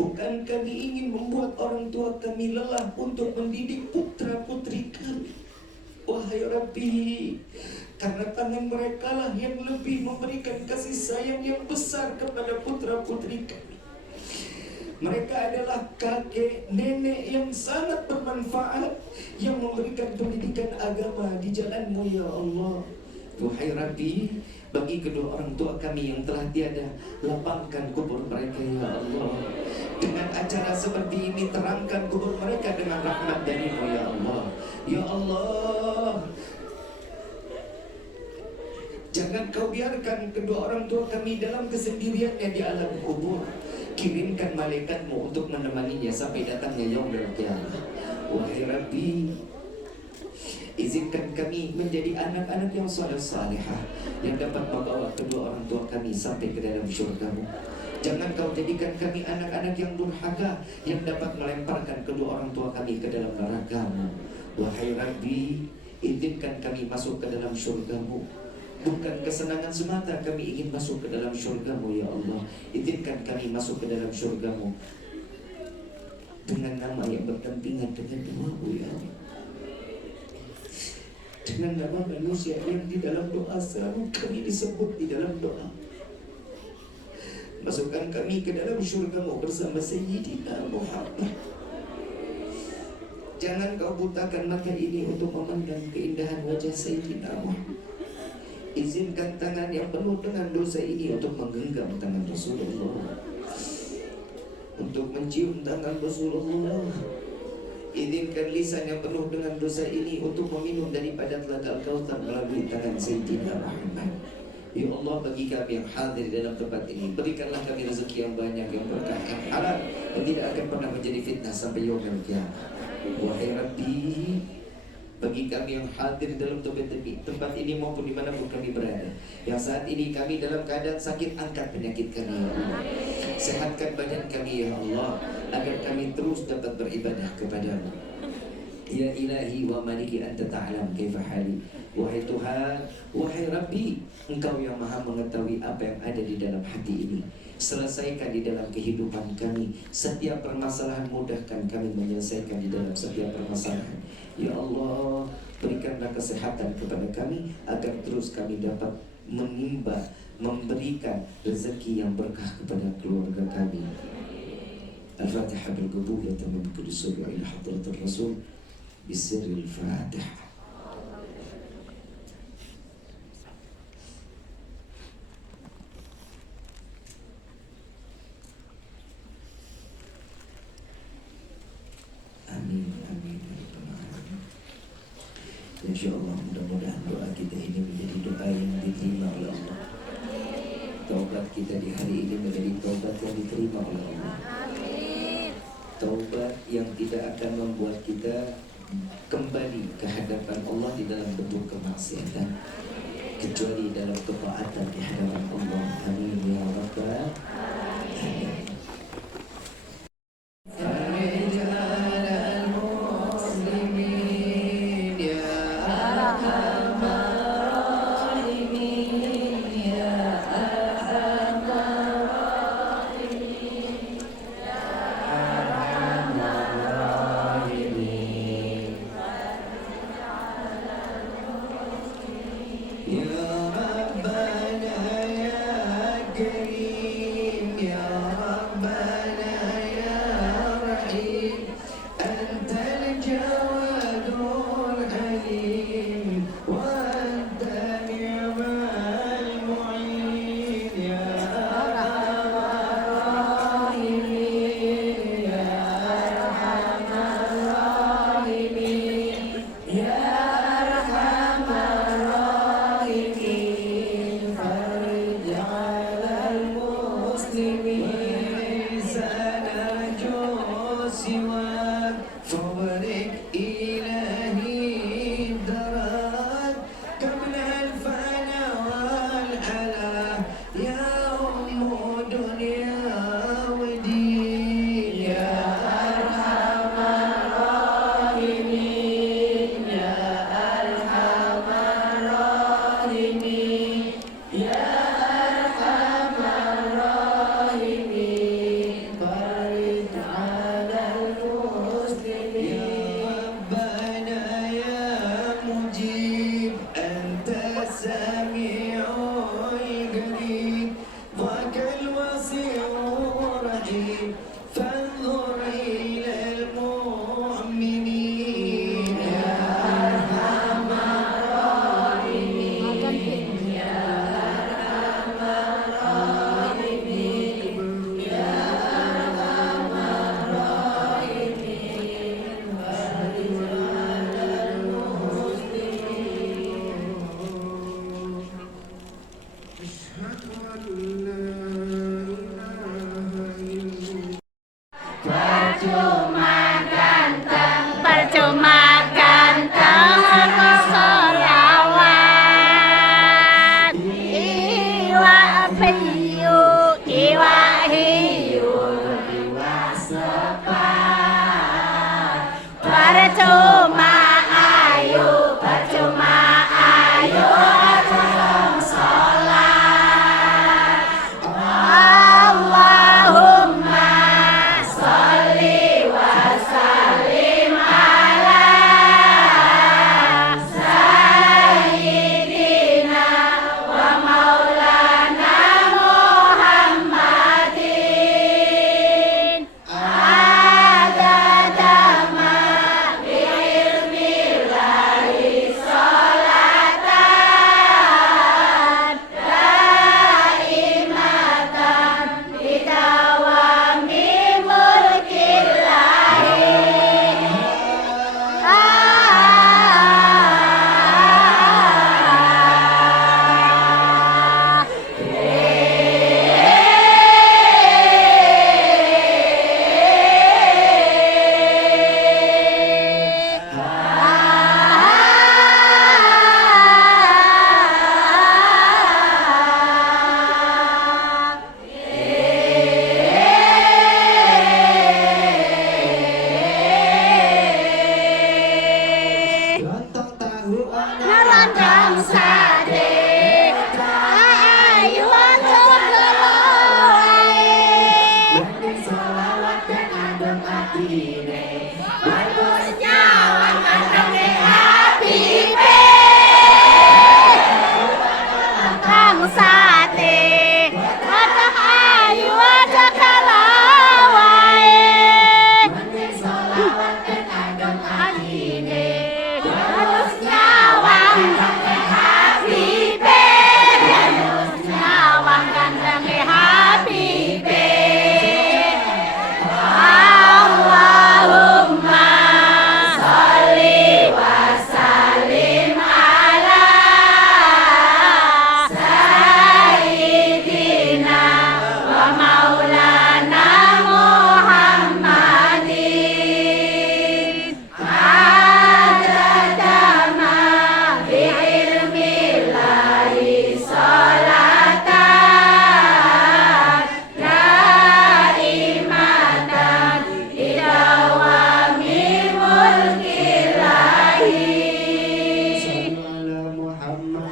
bukan kami ingin membuat orang tua kami lelah untuk mendidik putra-putri kami. Wahai Rabbi, karena tangan mereka lah yang lebih memberikan kasih sayang yang besar kepada putra-putri kami. Mereka adalah kakek, nenek yang sangat bermanfaat, yang memberikan pendidikan agama di jalan-Mu ya Allah. Wahai Rabbi, bagi kedua orang tua kami yang telah tiada, lapangkan kubur mereka ya Allah. Dengan acara seperti ini, terangkan kubur mereka dengan rahmat dari-Mu ya Allah. Ya Allah, jangan Kau biarkan kedua orang tua kami dalam kesendiriannya di alam kubur. Kirimkan malaikat-Mu untuk menemaninya sampai datangnya yaumul qiyamah. Wahai Rabbi, izinkan kami menjadi anak-anak yang saleh salehah, yang dapat membawa kedua orang tua kami sampai ke dalam syurga-Mu. Jangan kau jadikan kami anak-anak yang durhaka, yang dapat melemparkan kedua orang tua kami ke dalam neraka-Mu. Wahai Rabbi, izinkan kami masuk ke dalam syurga-Mu. Bukan kesenangan semata kami ingin masuk ke dalam syurga-Mu, ya Allah. Izinkan kami masuk ke dalam syurga-Mu dengan nama yang berdampingan dengan doa-Mu, ya Allah. Dengan nama manusia yang di dalam doa selalu kami disebut di dalam doa. Masukkan kami ke dalam syurga-Mu bersama Sayyidina Muhammad. Jangan kau butakan mata ini untuk memandang keindahan wajah Sayyidina Muhammad. Izinkan tangan yang penuh dengan dosa ini untuk menggenggam tangan Rasulullah, untuk mencium tangan Rasulullah. Izinkan lisan yang penuh dengan dosa ini untuk meminum daripada telaga Al-Kautsar melalui tangan Sayyidina Muhammad. Ya Allah, bagi kami yang hadir dalam tempat ini, berikanlah kami rezeki yang banyak, yang berkah, yang halal, yang tidak akan pernah menjadi fitnah sampai yaumil qiyamah. Wahai Rabbi, bagi kami yang hadir dalam tempat ini maupun dimanapun kami berada, yang saat ini kami dalam keadaan sakit, angkat penyakit kami, ya Allah. Sehatkan badan kami, ya Allah, agar kami terus dapat beribadah kepada-Mu. Ya ilahi wa maliki anta ta'lam kaifa hali. Wahai Tuhan, wahai Rabbi, Engkau yang maha mengetahui apa yang ada di dalam hati ini. Selesaikan di dalam kehidupan kami setiap permasalahan, mudahkan kami menyelesaikan di dalam setiap permasalahan. Ya Allah, berikanlah kesehatan kepada kami agar terus kami dapat menimba, memberikan rezeki yang berkah kepada keluarga kami. Al-Fatihah bil-Qubulliyah min kulli su'in ila hadratir Rasul بسر الفاتحة. Amin, amin. InsyaAllah mudah-mudahan doa kita ini menjadi doa yang diterima oleh Allah. Taubat kita di hari ini menjadi taubat yang diterima oleh Allah. Taubat yang tidak akan membuat kita kembali ke hadapan Allah di dalam bentuk kemaksiatan, kecuali dalam ketaatan di hadapan Allah. Amin ya rabbal alamin. Allahumma sholli wa sallim ala sayyidina wa maulana Muhammadin adada ma bi ilmillahi sholatan daimatan bidawami Lontong tahu Ngerondong sate ayu untuk geloai Banding salawat dan adem atine bagusnya wangkandangnya Habibe Ngerondong sate wadah ayu wadah kalawai Banding salawat dan adem atine bagusnya wangkandangnya Habibe bagusnya wangkandangnya Habibe Allahumma sholli wa sallim ala sayyidina wa maulana Muhammadin adada ma bi ilmillahi sholatan daimatan bidawami mulkillahi Sallu ala Muhammad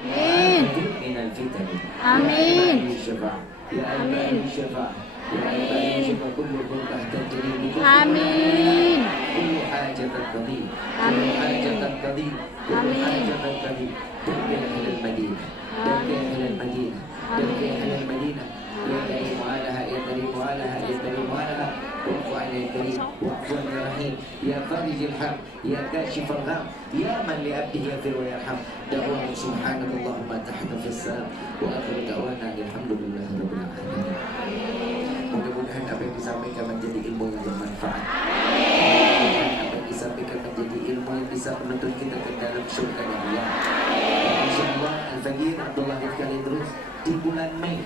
Amin. من الفتن Amin. الشفاعة يا ألبان الشفاعة يا ألبان الشفاعة كل قربة تجري بكل Amin. كل حاجة تقضي كل آمين. حاجة تقضي كل آمين. حاجة تقضي تربي أهل المدينة تربي أهل المدينة تربي أهل المدينة يا كريم علىها يا كريم علىها يا كريم علىها واعف عنا يا كريم واعف عنا يا رحيم يا فارج الهم يا كاشف الغم يا من لعبده يغفر ويرحم دعواهم سبحانك اللهم تحت في السلام وآخر دعوانا الحمد لله رب العالمين. Mudah-mudahan apa yang disampaikan menjadi ilmu yang bermanfaat. Mudah-mudahan apa yang disampaikan menjadi ilmu yang bisa menuntun kita ke dalam surga Allah. Insyaallah Al-Faqih Abdullah Rifki Idrus di bulan Mei